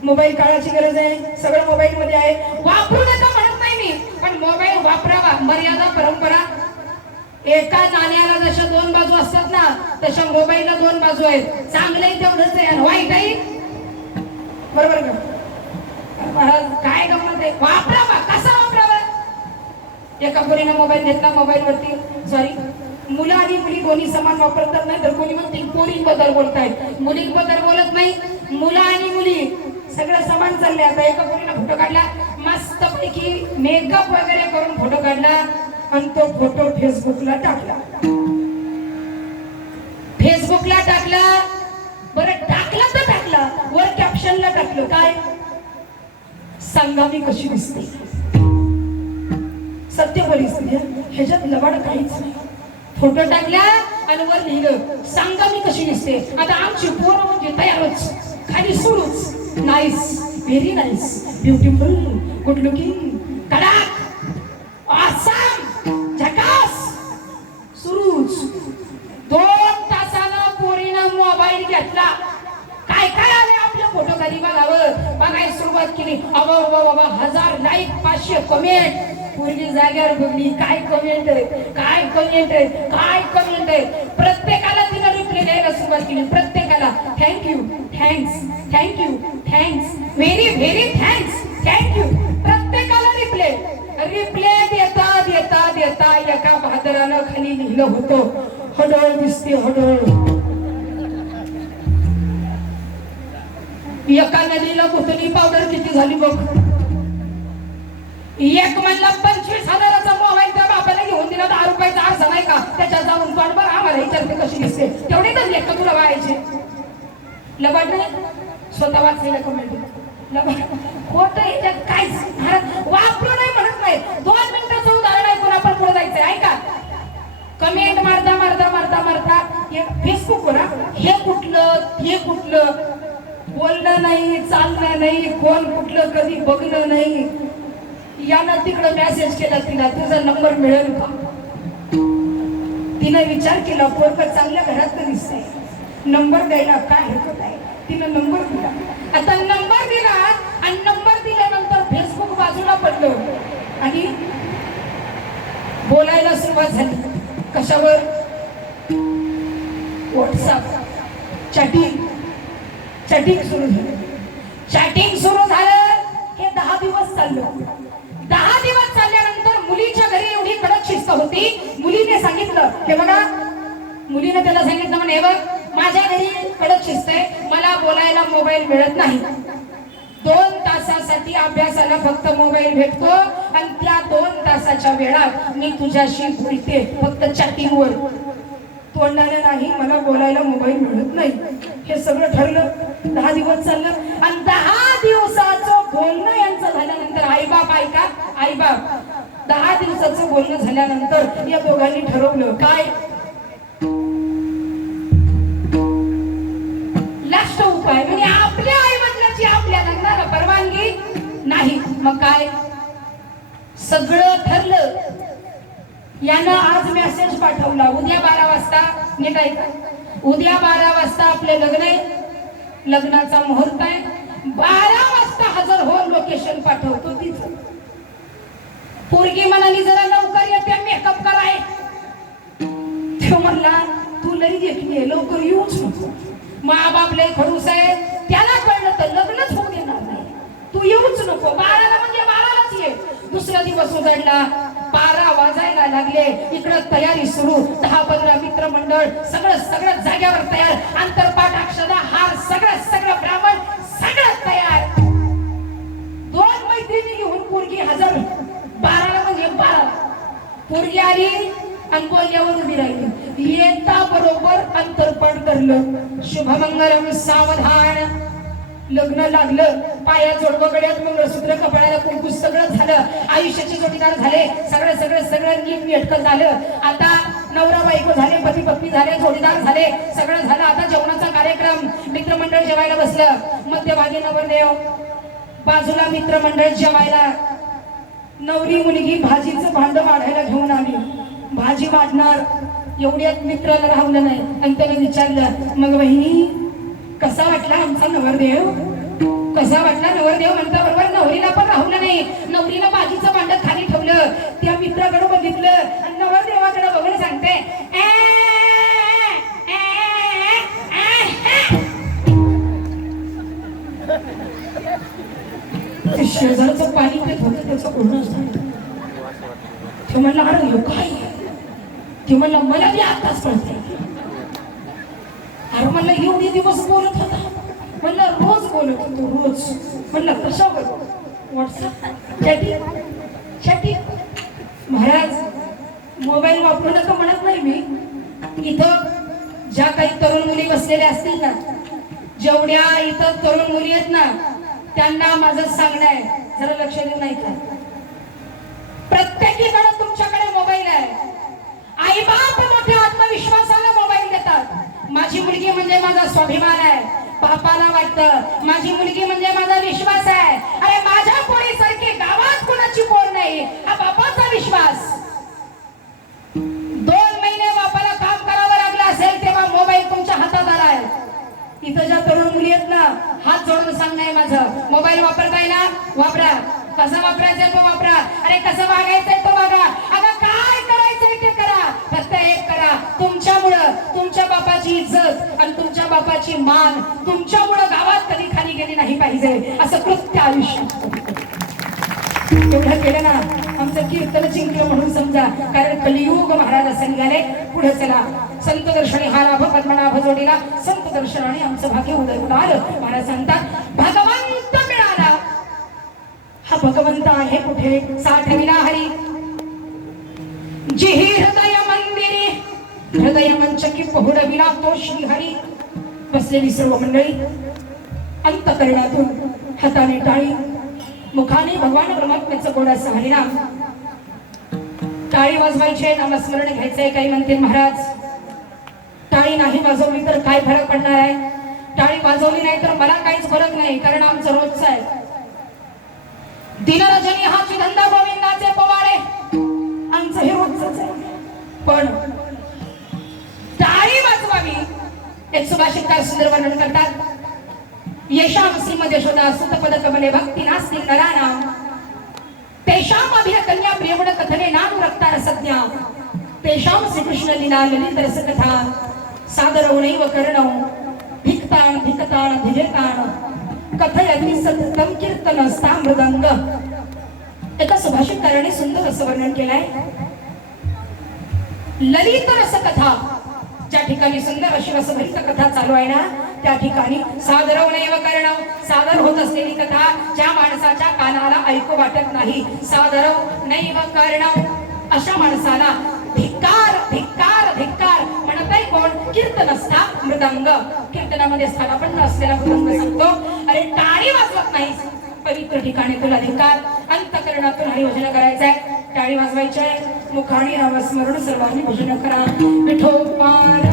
मोबाईल काळाची गरज आहे, सगळं मोबाईल मध्ये आहे. वापरू नका म्हणत नाही मी, पण मोबाईल वापरावा. मर्यादा परंपरा. एका नाण्याला जशा दोन बाजू असतात ना, तशा मोबाईलला दोन बाजू आहेत. चांगलंही तेवढंच आहे आणि वाईटही. बरोबर का महाराज? काय गमत आहे? वापरावा. कसा वापरावा? एका पोरीनं मोबाईल घेतला, मोबाईल वरती मुलं आणि मुली दोन्ही समान वापरतात नाही, तर कोणी म्हणते पोरींबद्दल बोलतायत, मुलींबद्दल बोलत नाही. मुलं आणि मुली सगळं समान चालले. आता एका पोरीनं फोटो काढला, मस्त पैकी मेकअप वगैरे करून फोटो काढला आणि तो फोटो फेसबुकला टाकला. फेसबुकला टाकला. बरं टाकला तर टाकला, वर कॅप्शनला टाकलं काय? सांगा मी कशी दिसते. सत्य परिस्थिती, ह्याच्यात लबाड काहीच नाही. फोटो टाकला आणि वर लिहिलं सांगा मी कशी दिसते. आता आमची पोरं म्हणजे तयारच, खाली सुरूच. Nice, very nice, beautiful, good looking, कडक, ऑसम, झकास, सुरूच. 2 तासानं पोरीनं मोबाईल घेतला. काय काय आले आपल्या फोटो खाली बघावं. बघायला सुरुवात केली. बाबा 1000 लाईक, 500 कमेंट. पूर्वी जाग्यावर बघली. काय कमेंट आहे, काय कमेंट आहे, काय कमेंट आहे. प्रत्येकाला तिने रिप्लाय द्यायला सुरुवात केली. प्रत्येकाला thank you, thanks, thank you, thanks, very very thanks, thank you. प्रत्येकाला रिप्लाय देता देता देता एका बहादरानं खाली लिहिलं होतं हडळ दिसते हडळ. एका नदीला गुतली पावडर किती झाली बघ. एक म्हणला 25,000चा मोबाईल त्या बापाला घेऊन दिला. 10 रुपयाचा आरसा नाही का, त्याच्यात जाऊन पण बघ आम्हाला विचारते कशी दिसते. तेवढे तर लेख तुला व्हायचे. लबाड नाही. स्वतः वाचलेला कमेंट लबाड खोट. याच्यात काय वापरू नाही म्हणत नाही. 2 मिनिटाचं उदाहरण ऐकून आपण पुढे जायचंय. ऐका. कमेंट मारता मारता मारता मारता फेसबुकवर हे कुठलं हे कुठलं बोलणं नाही, चालणं नाही, कोण कुठलं कधी बघणं नाही. यानं तिकडं मेसेज केला तिला तुझा नंबर मिळेल का. तिनं विचार केला पोरगं चांगल्या घरात दिसते, नंबर द्यायला काय हरकत आहे. तिनं नंबर दिला. आता नंबर दिला आणि नंबर दिल्यानंतर फेसबुक बाजूला पडलं आणि बोलायला सुरुवात झाली. कशावर? व्हॉट्सअप. चॅटिंग सुरू झालं. चॅटिंग सुरू झालं. हे 10 दिवस चाललं. 10 दिवस चालल्यानंतर मुलीच्या घरी एवढी कडक शिस्त होती. मुलीने सांगितलं हे बघा, मुलीने त्याला सांगितलं म्हणे हे बघ माझ्या घरी कडक शिस्त आहे, मला बोलायला मोबाईल मिळत नाही. 2 तासासाठी अभ्यासाला फक्त मोबाईल भेटतो आणि त्या 2 तासाच्या वेळात मी तुझ्याशी बोलते फक्त चॅटिंगवर, तोंडाने नाही. मला बोलायला मोबाईल मिळत नाही. हे सगळं ठरलं. 10 दिवस चाललं आणि 10 दिवसाचं बोलणं यांचं झाल्यानंतर आईबाप ऐका, आईबाप 10 दिवसाचं बोलणं झाल्यानंतर या दोघांनी ठरवलं काय? लास्ट उपाय म्हणजे आपल्या आई वडिलांची आपल्या लग्नाला परवानगी नाही. मग काय? सगळं ठरलं. यानं आज मेसेज पाठवला, उद्या 12 वाजता नीट ऐका, उद्या 12 वाजता आपले लग्न आहे, लग्नाचा मुहूर्त आहे, 12 वाजता हजर हो, लोकेशन पाठवतो तिचं. पोरगी म्हणाली जरा लवकर येते, मेकअप कराय. तो म्हणला तू लई देखणी आहे, लवकर येऊच नको. मा बाप लई खडूस आहे, त्याला कळलं तर लग्नच होऊ देणार नाही, तू येऊच नको. 12ला म्हणजे 12लाच ये. दुसरा दिवस उजाडला, 12 वाजायला लागले, इकडं तयारी सुरू. 10-15 मित्रमंडळ, सगळं जाग्यावर तयार. अंतरपाठ, अक्षदा, हार, सगळं ब्राह्मण, सगळं तयार. 2 मैत्रिणी घेऊन पोरगी हजर. 12ला म्हणजे 12. पोरगी आली आणि बोलल्यावर उभी राहिली. येता बरोबर अंतरपाठ करलं. शुभमंगलम सावधान. लग्न लागलं, पाया जोडवं, गळ्यात मंगळसूत्र, कपाळाला कुंकू, सगळं झालं. आयुष्याचे जोडीदार झाले, सगळं नीटनेटकं झालं. आता नवरा बायको झाले, पती पत्नी झाले, जोडीदार झाले, सगळं झालं. आता जेवणाचा कार्यक्रम, मित्रमंडळ जेवायला बसलं. मध्यभागी नवरदेव, बाजूला मित्रमंडळ जेवायला. नवरी मुलगी भाजीचं भांड वाढायला घेऊन आली. भाजी वाढणार एवढ्यात मित्राला राहलं नाही आणि त्याने विचारलं, मग बहिणी कसा वाटला आमचा नवरदेव? कसा वाटला नवरदेव म्हणता बरोबर नवरीला पण राहुलं नाही. नवरीला भाजीचं भांड खाली ठेवलं. त्या मित्राकडे बघितलं आणि नवरदेवाकडे बघून सांगते, शेजारचं पाणी पित होतं, त्याचं पूर्ण ते म्हणलं अरे काय? ते म्हणलं मला बी आताच कळतंय. अरे म्हणलं एवढे दिवस बोलत होता, म्हणलं रोज बोलत होतो, रोज. म्हणलं कशावर? WhatsApp, chatting. महाराज मोबाईल वापरू नका म्हणत नाही मी. इथं ज्या काही तरुण मुली बसलेल्या असतील ना, जेवढ्या इथं तरुण मुली आहेत ना, त्यांना माझं सांगणं आहे, जरा लक्ष देऊ नाही का? प्रत्येकीकडे तुमच्याकडे मोबाईल आहे. आई बाप मोठ्या आत्मविश्वासाने मोबाईल देतात. माझी मुलगी म्हणजे माझा स्वाभिमान आहे. बापाला वाटतं माझी मुलगी म्हणजे माझा विश्वास आहे. अरे माझ्या पोरीसारखी गावात कोणाची पोर नाही, हा बापाचा विश्वास. 2 महिने बापाला काम करावं लागलं असेल तेव्हा मोबाईल तुमच्या हातात आलाय. इथं ज्या तरुण मुली आहेत ना, हात जोडून सांगणं आहे माझं, मोबाईल वापरताय ना, वापरा. कसा वापरायचा तो वापरा. अरे कसं वागायचंय तो वागा. अगं काय करायचंय ते करा. फक्त एक करा, तुमच्यामुळं तुमच्या बापाची इज्जत आणि तुमच्या बापाची मान तुमच्यामुळं गावात कधी खाली गेली नाही पाहिजे, असं कृत्य आयुष्य. एवढं केलं ना आमचं कीर्तन जिंकलं म्हणून समजा. कारण कलियुग महाराज असं निघाले. पुढे चला, संत दर्शनी हा लाभ पद्मनाभ जोडीला. संत दर्शनाने आमचं भाग्य उदय आलं. महाराज सांगतात भगवंत मिळाला. हा भगवंत आहे कुठे? साठविला हरी जिही हृदय मंदिरी. हृदय मंचकी पहुडविला तो श्रीहरी. बसलेली सर्व मंडळी अंतकरणातून हाताने टाळी, मुखाने भगवान परमात्म्याचं गोडाचं हरिनाम. टाळी वाजवायचे, नामस्मरण घ्यायचंय. काही म्हणतील महाराज टाळी नाही वाजवली तर काय फरक पडणार आहे? टाळी वाजवली नाही तर मला काहीच फरक नाही, कारण आमचं रोजचं आहे. दिनरजनी हाची धंदा गोविंदाचे पवाडे, आमचं हे रोजच आहे. पण टाळी वाजवावी. एक सुभाषितकार सुंदर वर्णन करतात. येशाम श्रीमद यशोदा सुत पद कमले भक्ती नास्ति नराणाम. तेषाम अभिनकन्या प्रेमण कथने नानुरक्ता रसज्ञा. तेषाम श्रीकृष्ण लीला ललित रस कथा. सादरवणैव करणौ भिक्तान भिकतान धिजतान. कथयति सततं कीर्तन मृदंग. एका सुभाषितकाराने सुंदर असं वर्णन केलंय. ललित रस कथा, ज्या ठिकाणी सुंदर अशी रसभरित कथा चालू आहे ना, त्या ठिकाणी सादरवणैव करणौ, सादर होत असलेली कथा ज्या माणसाच्या कानाला ऐकू वाटत नाही, सादरवणैव करणौ, अशा माणसाला धिक्कार धिक्कार धिक्कार म्हणत आहे. कोण? कीर्तनस्था मृदंग. कीर्तनामध्ये स्थानापन्न असलेला मृदंग सांगतो, अरे टाळी वाजवत नाही, पवित्र ठिकाणी तुला धिक्कार. अंतकरणातून हरिभजन करायचंय, टाळी वाजवायची आहे, मुखाने नामस्मरण सर्वांनी भजन करा. विठोबार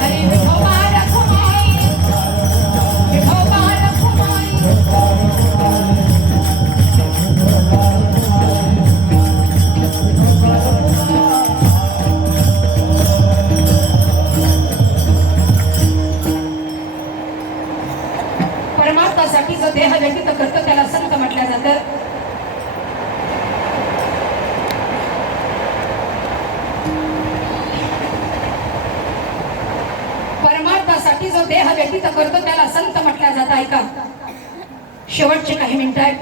अरे विठोबा रखुमाई, विठोबा रखुमाई. परमार्थासाठी जो देह व्यतीत करतो त्याला संत म्हटलं जातं. परमार्थासाठी जो देह व्यतीत करतो त्याला संत म्हटलं जातं. ऐका, शेवटचे काही मिनिटं आहेत,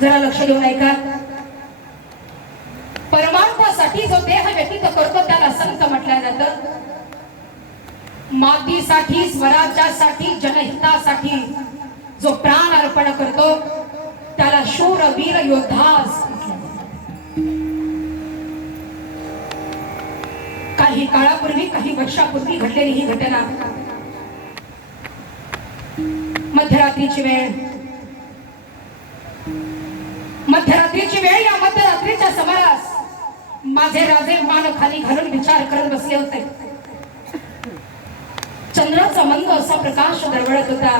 जरा लक्ष देऊन ऐका. परमार्थासाठी जो देह व्यतीत करतो त्याला संत म्हटलं जातं. मातीसाठी, स्वराज्यासाठी, जनहितासाठी जो प्राण अर्पण करतो त्याला शूर वीर योद्धा म्हटलं जातं. काही काळापूर्वी, काही वर्षापूर्वी घडलेली ही घटना. मध्यरात्रीची वेळ, मध्यरात्रीची वेळ. या मध्यरात्रीच्या सुमारास माझे राजे मान खाली घालून विचार करत बसले होते. चंद्राचा मंद असा प्रकाश दरवळत होता.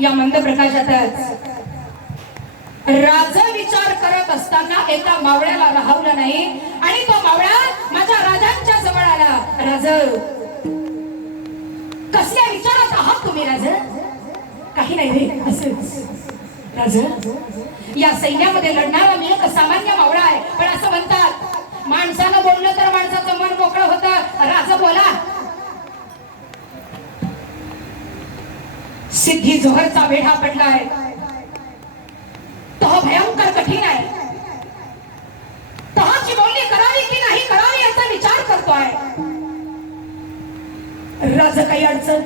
या मंद प्रकाशातच राजा विचार करत असताना एका मावळ्याला राहवलं नाही आणि तो मावळा माझ्या राजांच्या जवळ आला. राज, कसल्या विचारात आहात तुम्ही राज? काही नाही रे, असंच. राज, या सैन्यामध्ये लढणारा मी एक सामान्य मावळा आहे, पण असं म्हणतात माणसानं बोललं तर माणसाचं मन मोकळं होतं. राज बोला. सिद्धी जोहरचा वेढा पडलाय, तो भयंकर कठीण आहे. तहाची बोलणी करावी की नाही करावी याचा विचार करतोय. राज, काही अडचण?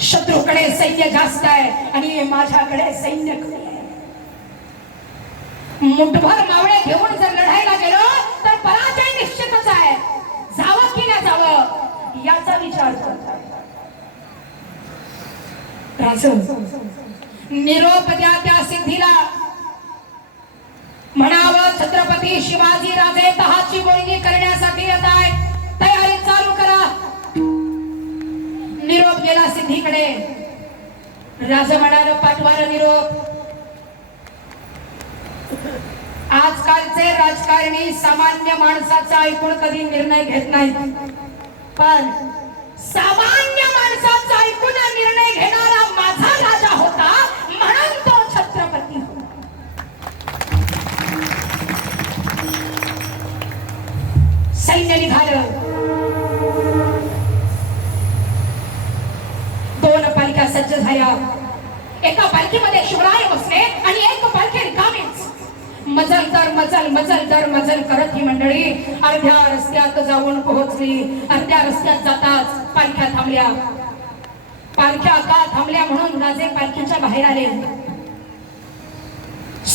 शत्रूकडे सैन्य जास्त आहे आणि माझ्याकडे सैन्य कमी आहे. मुठभर मावळे घेऊन जर लढायला गेलो तर पराजय निश्चितच आहे. जावं की न जावं याचा विचार करतोय. राज, निरोप द्या त्या सिद्धीला. म्हणावं छत्रपती शिवाजी राजे तहाची बोलणी करण्यासाठी येत आहेत, तयारी चालू करा. निरोप गेला सिद्धीकडे. राजा म्हणाल, पाठवार निरोप. आजकालचे राजकारणी सामान्य माणसाचा ऐकून कधी निर्णय घेत नाहीत, पण सामान्य माणसाचा ऐकून निर्णय घेणारा माझा राजा होता म्हणून तो छत्रपती. सैन्य निघालं. 2 पालख्या सज्ज झाल्या. एका पालखीमध्ये शिवराय बसले आणि एक पालखी रिकामीच. मजल दर मजल, मजल दर मजल करत ही मंडळी अर्ध्या रस्त्यात जाऊन पोहोचली. अर्ध्या रस्त्यात जाताच पालख्या थांबल्या. पालख्या का थांबल्या म्हणून राजे पालखीच्या बाहेर आले.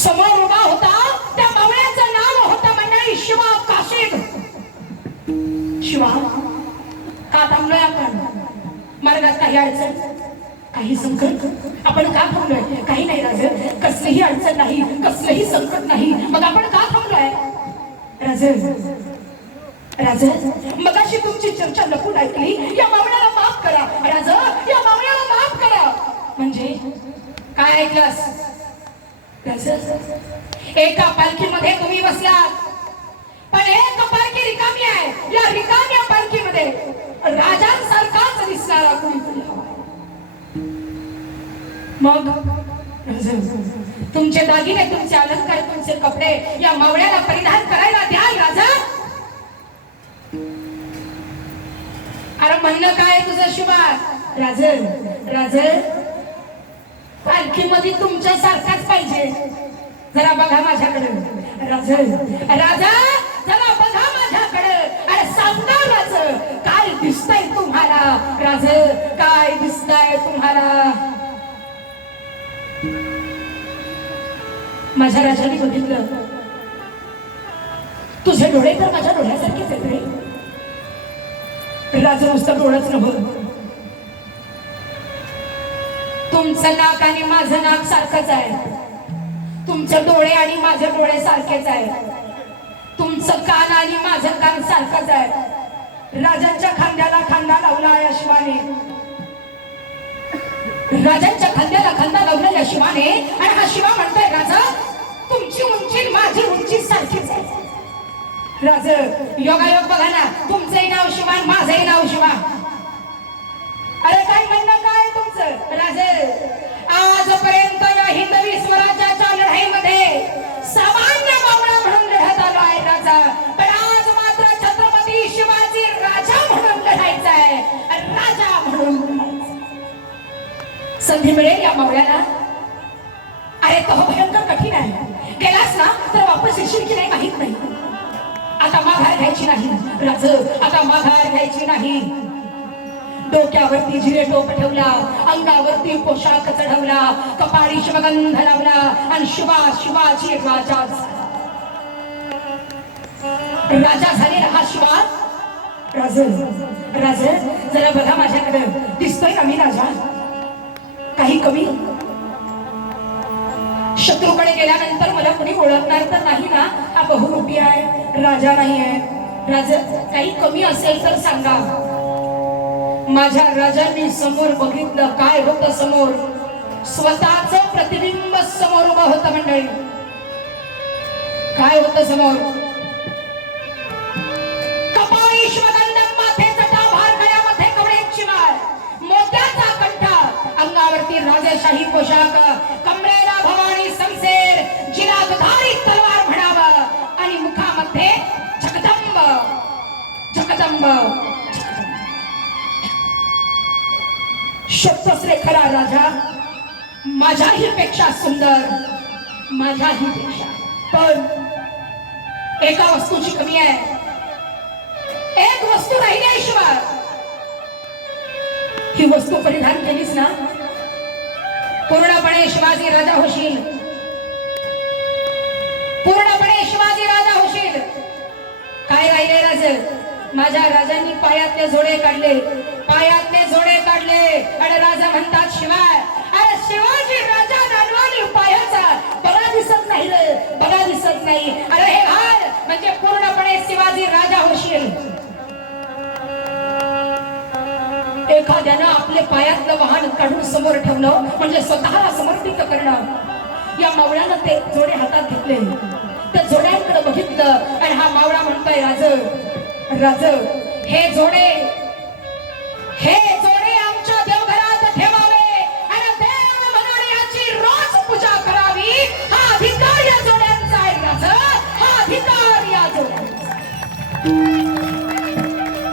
समोर उभा होता त्या मावळ्याचं नाव होतं मंडळी शिवा काशीद. शिवा, का थांबलोय आपण? मार्गात काही अडचण, काही संकट? आपण का थांबलोय? काही नाही राज, कसलीही अडचण नाही, कसलंही संकट नाही. मग आपण का थांबलोय? राज, राज, मगाशी तुमची चर्चा लपून ऐकली. या मावळ्याला माफ करा राज, या मावळ्याला माफ करा. म्हणजे काय ऐकलंस राज? एका पालखीमध्ये तुम्ही बसलात, पण एक पालखी रिकामी आहे. या रिकाम्या पालखीमध्ये राजांसारखाच दिसणारा कोणीतरी हवा. मग तुमचे दागिने, तुमचे अलंकार, तुमचे कपडे या मावळ्याला परिधान करायला द्याल राजा? अरे म्हणणं काय तुझं शिवा? राज, राज, पालखीमध्ये तुमच्या सारखाच पाहिजे. जरा बघा माझ्याकडे राज, राजा, जरा बघा माझ्याकडे. अरे सांगा राज, काय दिसतंय तुम्हाला? राज काय दिसताय तुम्हाला? माझ्या राजाने बघितलं, तुझे डोळे तर माझ्या डोळ्यासारखेच आहेत रे. राजा नुसतं डोळंच नव्हतं, तुमचं नाक आणि माझं नाक सारखंच आहे, तुमचे डोळे आणि माझे डोळे सारखेच आहेत, तुमचं कान आणि माझं कान सारखंच आहे. राजांच्या खांद्याला खांदा लावला या शिवाने, राजांच्या खांद्याला खांदा लावला या शिवाने. आणि हा शिवा म्हणतोय, राजा तुमची उंची माझी उंची सारखीच आहे. राज योगायोग बघा ना, तुमचंही नाव शिवा माझंही नाव शिवा. अरे काय म्हणणं काय तुमचं? राज आजपर्यंत या हिंदवी स्वराज्याच्या लढाईमध्ये सामान्य मावळा म्हणून लढत आलो आहे राजा, पण आज मात्र छत्रपती शिवाजी राजा म्हणून लढायचा आहे. राजा म्हणून संधी मिळेल या मावळ्याला. अरे तो भयंकर कठीण आहे, गेलास ना तर वापस येशील की नाही माहित नाही. आता माघार घ्यायची नाही राज, आता माघार घ्यायची नाही. डोक्यावरती जिरेटोप ठेवला, अंगावरती पोशाख चढवला, कपाळी शिवगंध लावला आणि शिवाजी राजा झालेला हा शिवा. राज जरा बघा माझ्याकडे, दिसतोय का मी राजा? काही कमी? शत्रूकडे गेल्यानंतर मला कोणी ओळखणार तर नाही ना? हा बहुरूपी आहे, राजा नाही आहे. राज काही कमी असेल तर सांगा. माझ्या राजांनी समोर बघितलं, काय होतं समोर? स्वतःच प्रतिबिंब समोर उभं होतं मंडळी. काय होतं समोर? कपाळी शिवगंधम, माथे जटाभार, गळ्यामध्ये कवड्यांची माळ, मोत्याचा कंठा, अंगावरती राजेशाही पोशाख, कमरेला भवानी समसेर, जिला दुधारी तलवार म्हणावं आणि मुखामध्ये जगदंब जगदंब. शब्दच रे खरा राजा, माझ्याही पेक्षा सुंदर, माझ्याही पेक्षा. पण एका वस्तूची कमी आहे, एक वस्तू राहिल्याशिवाय. ही वस्तू परिधान केलीस ना पूर्णपणे शिवाजी राजा होशील, पूर्णपणे शिवाजी राजा होशील. काय राहिले राज? माझ्या राजांनी पायातले जोडे काढले, पायातले जोडे काढले आणि राजा म्हणतात शिवाय. अरे शिवाजी राजा नानवानी पायाचा बघा दिसत नाही रे, बघा दिसत नाही. अरे हे घाल म्हणजे पूर्णपणे शिवाजी राजा होशील. एखाद्यानं आपले पायातलं वाहन काढून समोर ठेवलं म्हणजे स्वतःला समर्पित करणं. या मावळ्यानं ते जोडे हातात घेतले, त्या जोड्यांकडे बघितलं आणि हा मावळा म्हणतोय, राज हे जोडे आमच्या देवघरात ठेवावे आणि देव म्हणून याची रोज पूजा करावी. हा अधिकार या जोड्यांचा आहे राज, हा अधिकार या जोड्यांचा.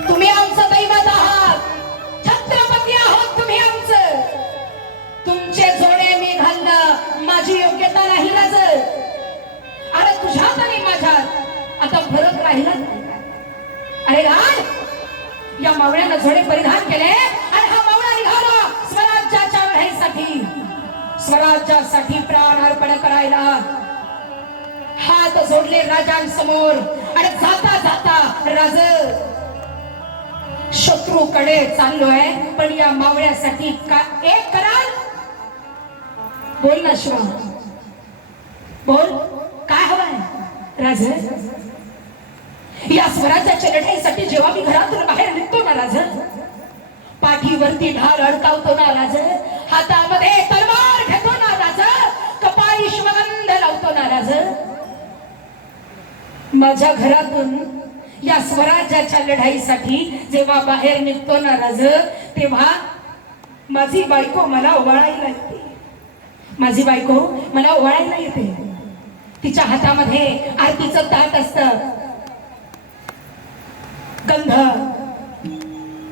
तुम्ही आमचं दैवत आहात, छत्रपती आहोत तुम्ही आमचं. तुमचे जोडे मी घालणं माझी योग्यता नाही राज. अरे तुझ्यात आणि माझ्यात आता फरक राहिला. अरे घाल. या मावळ्यानं जोडे परिधान केले आणि हा मावळा निघाला स्वराज्याच्या लढाईसाठी, स्वराज्यासाठी प्राण अर्पण करायला. हात जोडले राजांसमोर आणि जाता जाता राज शत्रूकडे चाललोय, पण या मावळ्यासाठी एक कराल? बोल ना शिवा, बोल काय हवंय राज? या स्वराज्याच्या लढाईसाठी जेव्हा मी घरातून बाहेर निघतो ना राज, पाठीवरती ढाल अडकावतो ना राज, हातामध्ये तलवार घेतो ना राज, कपाळी शिवगंध लावतो ना राज, माझ्या घरातून या स्वराज्याच्या लढाईसाठी जेव्हा बाहेर निघतो ना राज, तेव्हा माझी बायको मला ओवाळायला येते. माझी बायको मला ओवाळायला येते. तिच्या हातामध्ये आरतीचं ताट असतं. गंध,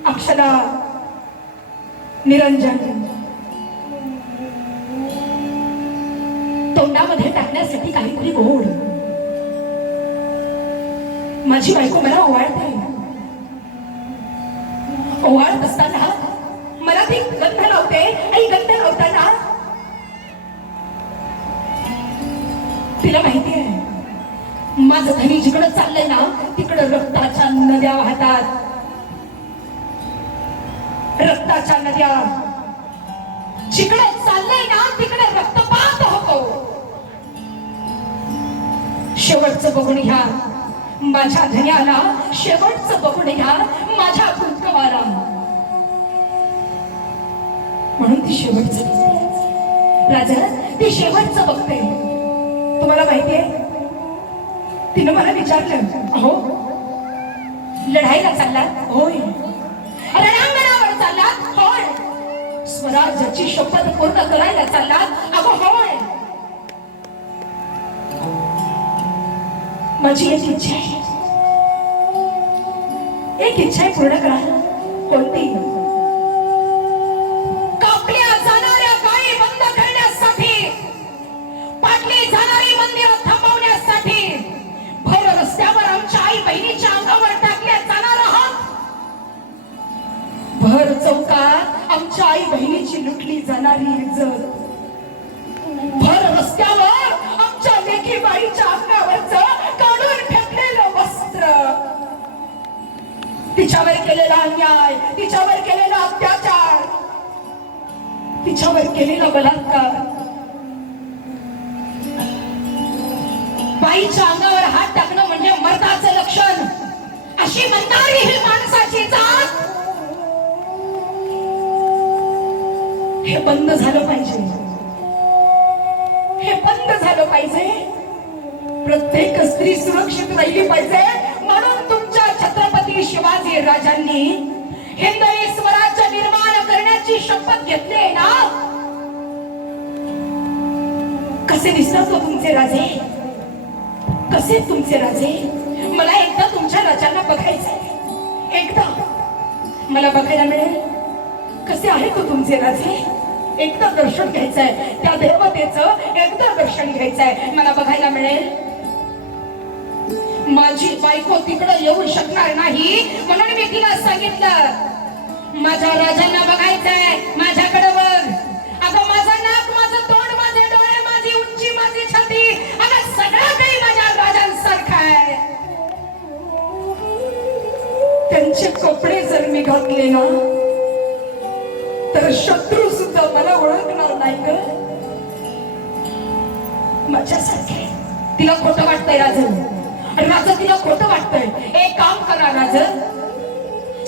अक्षदा, निरंजन तोंडामध्ये टाकण्यासाठी काहीतरी गोड. माझी बायको मला ओवाळते. ओवाळत असताना ती गंध लावते आणि गंध लावताना तिला माहिती आहे माझं धनी जिकडं चाललंय ना तिकडं रक्ताच्या नद्या वाहतात, रक्ताच्या नद्या जिकडे चाललंय ना तिकडे रक्तपात होतो. शेवटचं बघून घ्या माझ्या धन्याला, शेवटचं बघून घ्या माझ्या कुंकवाला. म्हणून ती शेवटचं राजा, ती शेवटचं बघते. तुम्हाला माहितीये तिनं मला विचारलं, अहो लढाईला चालला? होय. रणांगणावर चाललात? होय. स्वराज्याची शपथ पूर्ण करायला चाललात? अगो होय. माझी एक इच्छा आहे, एक इच्छा आहे पूर्ण करा. कोणती? कापल्या जाणाऱ्या गायी बंद करण्यासाठी, पाडली जाणारी मंदिरं थांबवण्यासाठी, भर रस्त्यावर आमच्या आई बहिणीच्या अंगावर टाकल्या जाणार आहात. भर चौकात आमच्या आई बहिणीची लुटली जाणारी इज्जत, भर रस्त्यावर आमच्या लेकी बाईच्या अंगावरच काढून फेकलेलं वस्त्र, तिच्यावर केलेला अन्याय, तिच्यावर केलेला अत्याचार, तिच्यावर केलेला बलात्कार, बाईच्या अंगावर हात टाकणं म्हणजे मर्दाचं लक्षण, अशी म्हणणारी ही माणसाची जात. हे बंद झालं पाहिजे, हे बंद झालं पाहिजे. प्रत्येक स्त्री सुरक्षित राहिली पाहिजे. म्हणून तुमच्या छत्रपती शिवाजी राजांनी हिंदवी स्वराज्य निर्माण करण्याची शपथ घेतली ना. कसे दिसतात हो तुमचे राजे, कसे तुमचे राजे. मला एकदा तुमच्या राजांना बघायचंय, एकदा मला बघायला मिळेल कसे आहेत तो तुमचे राजे. एकदा दर्शन घ्यायचंय, त्या देवतेचं एकदा दर्शन घ्यायचंय, मला बघायला मिळेल. माझी बायको तिकडं येऊ शकणार नाही म्हणून मी तिला सांगितलं माझ्या राजांना बघायचंय, माझ्याकडे बघ. अगं माझं नाक, माझं तोंड, माझे डोळे, माझी उंची, माझी छाती, अगं सगळं काही माझ्या राजांसारखं आहे. त्यांचे कपडे जर मी घातले ना तर शत्रू सुद्धा मला ओळखणार नाही ग. माझ्यासारखे तिला खोटं वाटतंय राज तिला खोटं वाटतंय. एक काम करा राज,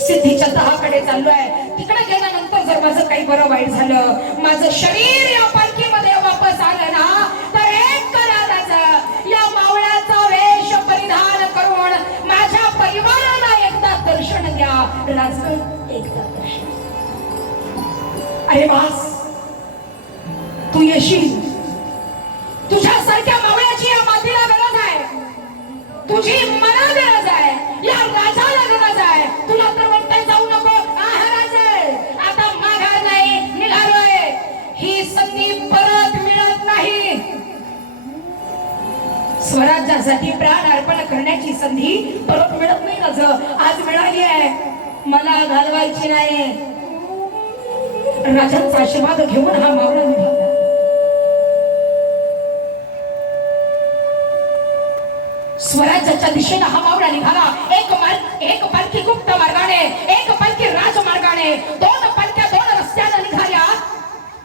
सिद्धीच्या दहाकडे चाललोय, तिकडे गेल्यानंतर जर माझं काही बरं वाईट झालं, माझं शरीर या पालखीमध्ये वापस आलं ना तर एक करा राज, या मावळ्याचा वेश परिधान करून माझ्या परिवाराला एकदा दर्शन द्या राज, एकदा. अरे वास, तू येशील. तुझ्यासारख्या मावळ्याची या मातीला गरज आहे, तुझी मला गरज आहे, या राजाला गरज आहे. तुला तर म्हणताय जाऊ नको, आता माघार नाही, निघालोय. ही संधी परत मिळत नाही. स्वराज्यासाठी प्राण अर्पण करण्याची संधी परत मिळत नाही राज. आज मिळाली आहे, मला घालवायची नाही. राजांचा आशीर्वाद घेऊन हा मावळा निघाला. स्वराज्याच्या दिशेने हा मावळा निघाला. एक पालखी गुप्त मार्गाने, एक पालखी राजमार्गाने, दोन पालख्या दोन रस्त्याने निघाल्या.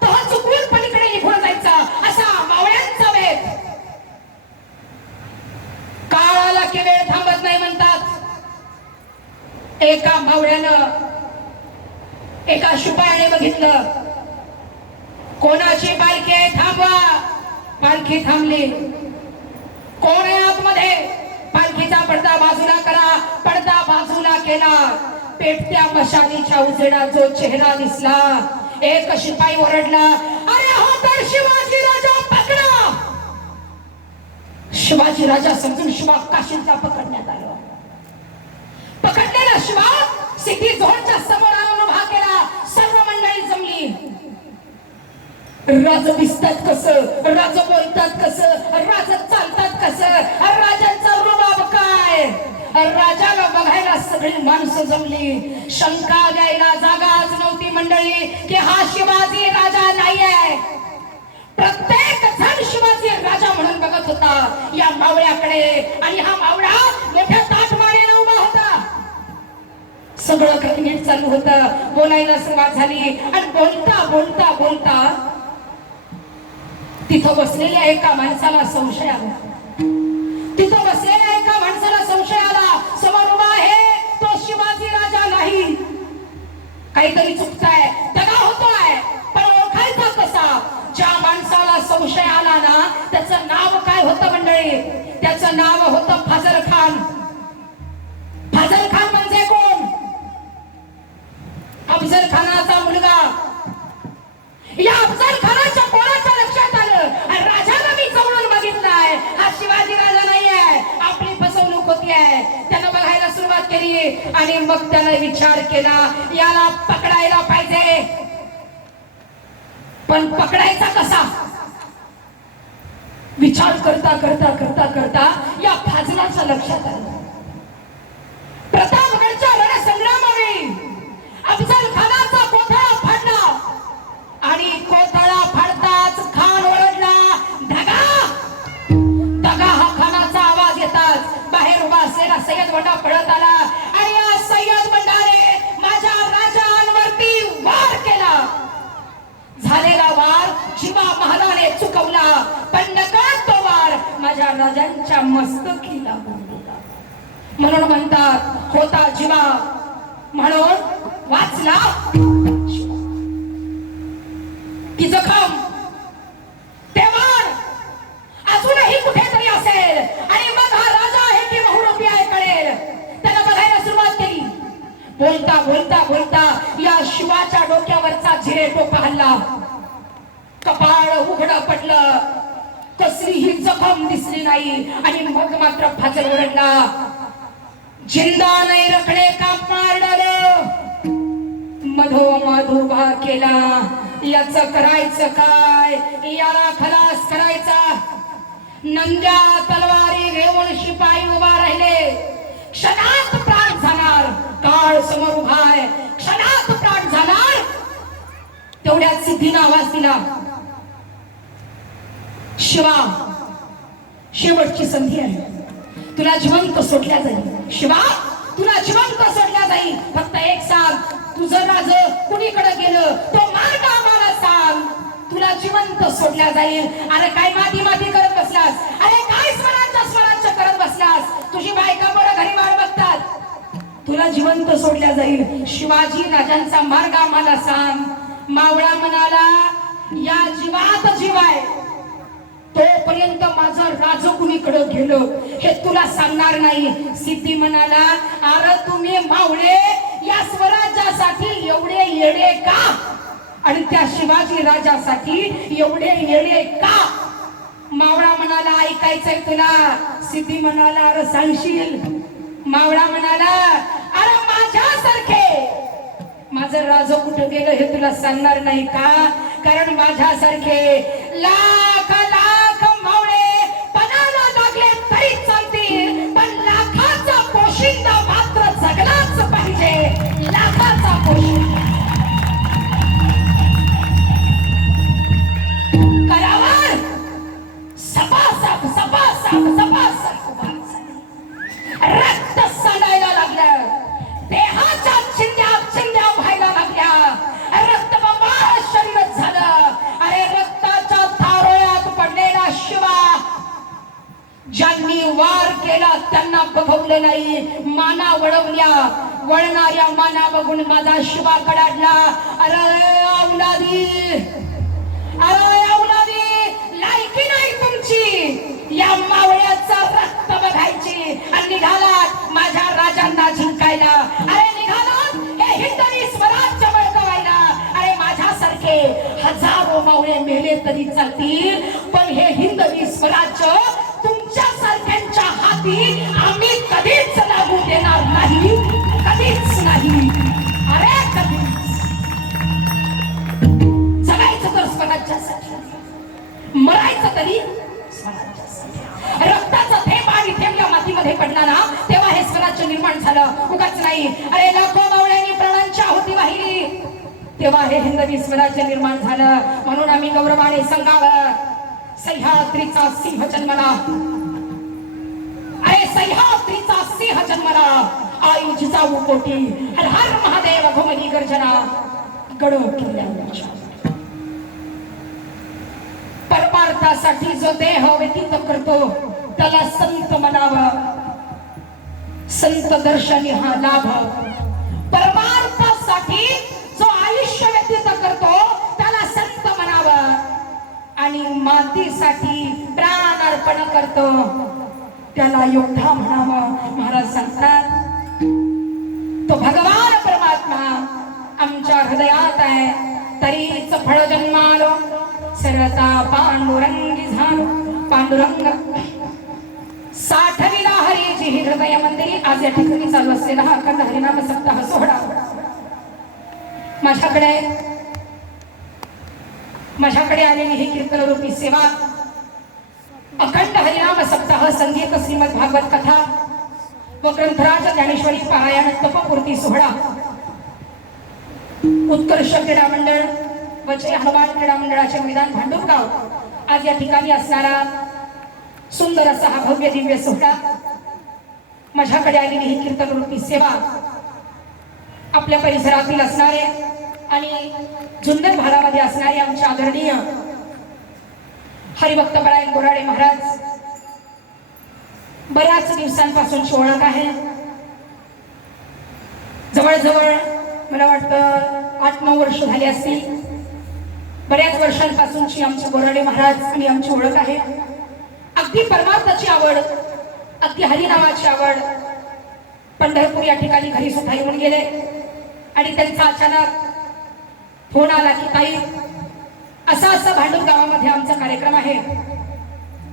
तो चुकून पलीकडे निघून जायचा असा मावळ्यांचा वेग. काळाला की वेळ थांबत नाही म्हणतात. एका मावळ्यानं एका शिपायाने बघितलं, कोणाची पालखी आहे, थांबवा. पालखी थांबली. कोण आहे आतमध्ये? पालखीचा पडदा बाजूला करा. पडदा बाजूला केला. पेटत्या मशालीच्या उजेडात जो चेहरा दिसला, एक शिपाई ओरडला, अरे हो तर शिवाजी राजा पकडा. शिवाजी राजा समजून शिवा काशींचा पकडण्यात आला. पकडलेला शिवा सिटी झोनच्या समोर आणून उभा केला. सर्व मंडळी जमली. राज दिसतात कसं, राज बोलतात कसं, राज चालतात कसं, राजांचा रुबाब काय. राजाला बघायला सगळी माणसं जमली. शंका द्यायला जागाच नव्हती मंडळी. प्रत्येक जण शिवाजी राजा म्हणून बघत होता या मावळ्याकडे. आणि हा मावळा मोठ्या ताठ मानेने उभा होता. सगळं काही नीट चालू होतं. बोलायला सुरुवात झाली आणि बोलता बोलता बोलता तिथं बसलेल्या एका माणसाला संशय आला. तिथं बसलेल्या एका माणसाला संशय आला. समोर उभा आहे तो शिवाजी राजा नाही. काहीतरी चुकताय, दगा होतोय, पण ओळखायचा कसा? ज्या माणसाला संशय आला ना त्याचं नाव काय होतं मंडळी? त्याचं नाव होतं फाजल खान. फाजल खान म्हणजे कोण? अफजल खानाचा मुलगा. या अफजल खानाच्या कोणाच्या लक्षात आलं आणि राजाला मी जवळून बघितलाय, हा शिवाजी राजा नाहीये, आपली फसवणूक होती आहे. त्यानं बघायला सुरुवात केली आणि मग त्यानं विचार केला याला पकडायला पाहिजे, पण पकडायचा कसा? विचार करता करता करता करता या फाजलाच्या लक्षात आलं प्रतापगडच्या रणसंग्रामावेळी अफजल खानाचा कोथळा फाडला आणि कोथळा फाडताच खान ओरडला, धगा. धगा हा खानाचा आवाज येताच बाहेर उभा असलेला सय्यद बंडा पळत आला आणि या सय्यद बंडाने माझ्या राजांवरती वार केला. झालेला वार जिवा महालाने चुकवला, पण नकळत तो वार माझ्या राजांच्या मस्तकीला लागला. म्हणून म्हणतात होता जिवा म्हणून वाचला की जखम. ते वार अजूनही कुठेतरी असेल आणि मग हा राजा आहे की बहुरूपी आहे कळेल. त्याला बघायला सुरुवात केली. बोलता बोलता बोलता या शिवाच्या डोक्यावरचा झिरे टोपा हल्ला. कपाळ उघडं पडलं, कसलीही जखम दिसली नाही. आणि मग मात्र फाजल ओरडला, जिंदा नाही रखडे का मार डालो. मधोमध उभा केला, याचं करायचं काय? याला खलास करायचा. नंद्या तलवारी घेऊन शिपाई उभा राहिले. क्षणात प्राण जाणार, काळ समोर उभा आहे, क्षणात प्राण जाणार. तेवढ्यात सिद्धीनं आवाज दिला, शिवा शेवटची संधी आहे, तुला जिवंत सोडल्या जाईल. शिवा तुला जिवंत सोडल्या जाईल. फक्त एक सांग, तुझं राज कुणीकडे गेलं तो मार्ग आम्हाला सांग, तुला जिवंत सोडल्या जाईल. अरे काय माती माती करत बसलास? अरे काय स्वराज्य करत बसलास? तुझी बायका बरं घरी वाट बघतात, तुला जिवंत सोडल्या जाईल. शिवाजी राजांचा मार्ग आम्हाला सांग. मावळा म्हणाला, या जीवात जीव आहे तोपर्यंत माझं राज कुणीकडे गेलं हे तुला सांगणार नाही. सिद्धी म्हणाला, अरे तुम्ही मावळे या स्वराज्यासाठी एवढे येडे का? आणि त्या शिवाजी राजासाठी एवढे येडे का? मावळा म्हणाला, ऐकायचंय तुला? सिद्धी म्हणाला, अरे सांगशील? मावळा म्हणाला, अरे माझ्यासारखे माझं राज कुठे गेलं हे तुला सांगणार नाही का? कारण माझ्यासारखे लाख लाख मावळे पणाला लागले तरी चालतील, पण लाखाचा पोशिंदा मात्र जगलाच पाहिजे. लाखाचा पोशिंदा करावर सपासप सपासप सपासप रक्त सांडायला लागलं. देहाच्या चिंध्या व्हायला लागल्या. रक्तबंबाळ शरीर झालं. अरे रक्ताच्या थारोळ्यात पडलेला शिवा ज्यांनी वार केला त्यांना बघवलं नाही. माना वळवल्या, वळणाऱ्या माना बघून माझा शिवा कडाडला. अरे औलादी, अरे औलादी, लायकी नाही तुमची या मावळ्याचं रक्त बघायची आणि निघालात माझ्या राजांना जिंकायला. अरे निघालात हे हिंदवी स्वराज्य बळकावायला. अरे माझ्यासारखे हजारो मावळे मेले तरी चालतील, पण हे हिंदवी स्वराज्य तुमच्या सारख्यांच्या हाती आम्ही कधीच लागू देणार नाही. कधीच नाही. अरे कधीच. जगायचं तर स्वराज्यासाठी, मरायचं तरी स्वराज्यासाठी. रक्ताचा थेंब आणि थेंब या मातीमध्ये पडला ना तेव्हा हे स्वराज्य निर्माण झालं, उगाच नाही. अरे लाखो मावळ्यांनी प्राणांची आहुती वाहिली. तेव्हा हे हिंदवी स्वराज्य निर्माण झालं. म्हणून आम्ही गौरवाने सांगावं, सह्याद्रीचा सिंह जन्मला, अरे सह्याद्रीचा सिंह जन्मला, आई जिजाऊ कोटी, हर हर महादेव घुमली गर्जना, गड किल्ल्यांच्या. परमार्थासाठी जो देह व्यतीत करतो त्याला संत म्हणावं. संत दर्शनी हा लाभ. परमार्थासाठी जो आयुष्य व्यतीत करतो त्याला संत म्हणावं. आणि मातीसाठी प्राण अर्पण करतो त्याला योद्धा म्हणावं. महाराज सांगतात तो भगवान परमात्मा आमच्या हृदयात आहे. तरीच फळ जन्मालो सर्वता पांडुरंगी झालो. पांडुरंग साठविला हरीची ही हृदय मंदिरी. आज या ठिकाणी चालू असलेला हा अखंड हरिनाम सप्ताह सोहळा माझ्याकडे आलेली ही कीर्तन रूपी सेवा, अखंड हरिनाम सप्ताह, संगीत, श्रीमद भागवत कथा व ग्रंथराज ज्ञानेश्वरी पारायण तपपूर्ती सोहळा, उत्कर्ष क्रीडा मंडळ व जय हनुमान क्रीडा मंडळाचे मैदान भांडुपगाव आज या ठिकाणी असणारा सुंदर असा हा भव्य दिव्य सोहळा, माझ्याकडे आलेली ही कीर्तन रूपी सेवा, आपल्या परिसरातील असणारे आणि जुन्नर भागामध्ये असणारे आमचे आदरणीय हरिभक्त परायण बोराडे महाराज बऱ्याच दिवसांपासूनची ओळख आहे. जवळजवळ मला वाटतं 8-9 वर्ष झाली असतील. बऱ्याच वर्षांपासूनची आमचे बोराडे महाराज आणि आमची ओळख आहे. अगदी परमार्थाची आवड, अगदी हरिनामाची आवड. पंढरपूर या ठिकाणी घरी सुद्धा येऊन गेले आणि त्यांचा अचानक फोन आला की ताई असा भांडूप गावामध्ये आमचा कार्यक्रम आहे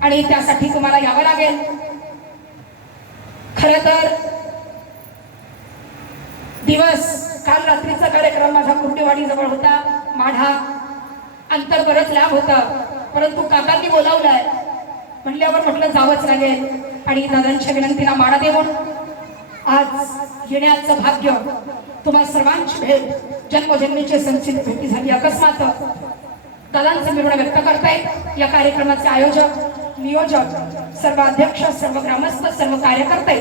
आणि त्यासाठी तुम्हाला यावं लागेल. खरं तर दिवस काल रात्रीचा कार्यक्रम माझा कुर्डीवाडी जवळ होता. माढा अंतर बरंच लांब होतं, परंतु काकांनी बोलावलंय म्हणल्यावर म्हटलं जावंच लागेल. आणि दादांच्या विनंतीला माडा देऊन आज येण्याचं भाग्य, तुम्हा सर्वांची भेट, जन्मोजन्मीची संचित भेटी झाली. अकस्मात दादांचं मिळवणं व्यक्त करताय. या कार्यक्रमाचे आयोजक, नियोजक, सर्व अध्यक्ष, सर्व ग्रामस्थ, सर्व कार्यकर्ते,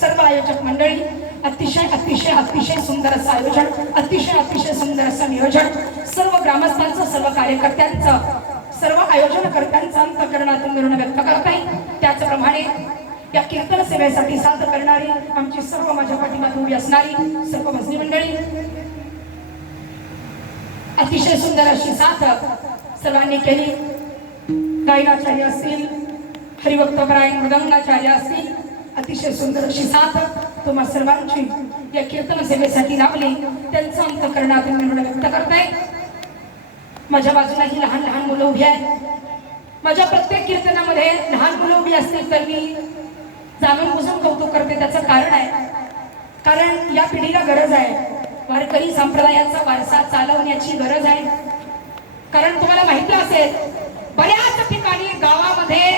सर्व आयोजक मंडळी, अतिशय अतिशय अतिशय सुंदर असं आयोजन, अतिशय अतिशय सुंदर असं नियोजन, सर्व ग्रामस्थांचं, सर्व कार्यकर्त्यांचं, सर्व आयोजनकर्त्यांचं अंतःकरणातून मिळवणं व्यक्त करताय. त्याचप्रमाणे या कीर्तन सेवेसाठी साथ करणारी आमची सर्व माझ्या पाठीमागे उभी असणारी सर्व भजनी मंडळी, अतिशय सुंदर अशी साथ सर्वांनी केली. गायनाचार्य असतील, हरिभक्त परायण मृदंगाचार्य असतील, अतिशय सुंदर अशी साथ तुम्हा सर्वांची या कीर्तन सेवेसाठी लाभली. त्यांचं अंतःकरणातून मिळवणं व्यक्त करताय. माझ्या बाजूला ही लहान लहान मुलं उभी आहेत. माझ्या प्रत्येक कीर्तनामध्ये लहान मुलं उभी असतील तर मी जाणून बुजून कौतुक करते. त्याचं कारण आहे, कारण या पिढीला गरज आहे. वारकरी संप्रदायाचा वारसा चालवण्याची गरज आहे. कारण तुम्हाला माहिती असेल बऱ्याच ठिकाणी गावामध्ये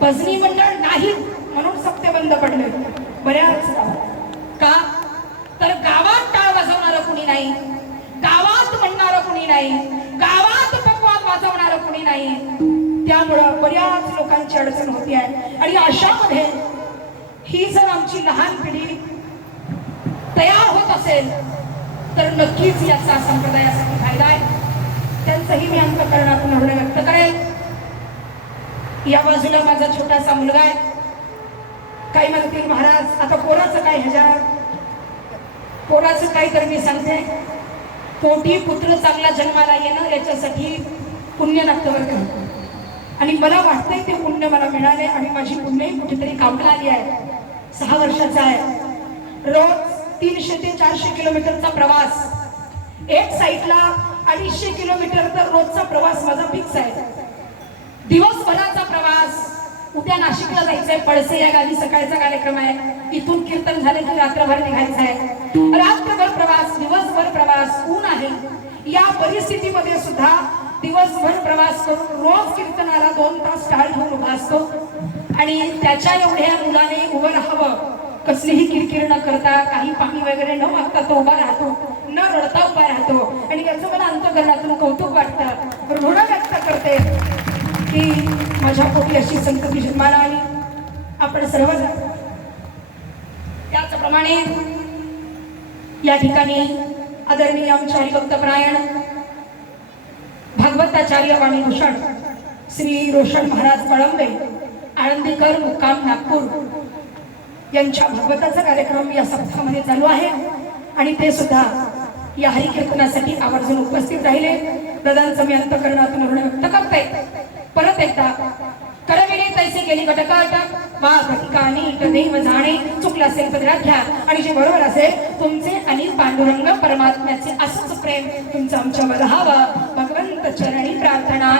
भजनी मंडळ नाही म्हणून सप्ते बंद पडले. बऱ्याच का तर गावात टाळ वाजवणारं कुणी नाही, गावात म्हणणारं कुणी नाही, गावात पकवान वाजवणारं कुणी नाही. त्यामुळं बऱ्याच लोकांची अडचण होती आहे. आणि अशामध्ये ही जर आमची लहान पिढी तयार होत असेल तर नक्कीच याचा संप्रदायासाठी फायदा आहे. त्यांचंही मी अंतःकरणातून हृदय व्यक्त करेल. या बाजूला माझा छोटासा मुलगा आहे. काही म्हणतील महाराज आता पोराचं काय, ह्याच्यात पोराचं काय, तर मी सांगते पोटी पुत्र चांगला जन्माला येणं याच्यासाठी पुण्य लागतं बरं का. आणि मला वाटतंय ते पुण्य मला मिळाले आणि माझी पुण्यही कुठेतरी कामाला आली आहे. 6 वर्षाचा आहे. रोज 300 ते 400 किलोमीटरचा प्रवास, एक साईडला 250 किलोमीटर तर रोजचा प्रवास माझा फिक्स आहे. दिवसभराचा प्रवास. उद्या नाशिकला जायचंय, पळसे या गावी सकाळचा कार्यक्रम आहे. इथून कीर्तन झाले की रात्रभर निघायचं आहे. रात्रभर प्रवास, दिवसभर प्रवास, ऊन आहे. या परिस्थितीमध्ये सुद्धा दिवसभर प्रवास करून रोज कीर्तनाला 2 तास टाळ घेऊन उभा असतो. आणि त्याच्या एवढ्या मुलाने उभं राहावं, कसलीही किरकिर न करता, काही पाणी वगैरे न मागता तो उभा राहतो. न रडता उभा राहतो आणि याचं मला अंतःकरणातून कौतुक वाटतं, ऋण व्यक्त करते की माझ्या पोटी अशी संतती जन्माला आली. आपण सर्वजण त्याचप्रमाणे या ठिकाणी आदरणीय आमचे हरिभक्तपरायण भागवताचार्य वाणीभूषण श्री रोशन महाराज कळंबे आळंदीकर मुक्काम नागपूर यांच्या भागवताचा कार्यक्रम या सप्ताहामध्ये चालू आहे आणि ते सुद्धा या हरिकीर्तनासाठी आवर्जून उपस्थित राहिले. दादांचं मी अंतःकरणातून ऋण व्यक्त करते. परत एकदा करविले तैसे गेली गटकाट वा प्रतिकानी दैव जाणे चुकला असेल पदराख्या आणि जे बरोबर असेल तुमचे आणि पांडुरंग परमात्म्याचे असंच प्रेम तुमचं आमच्यावर राहावं भगवंत चरणी प्रार्थना.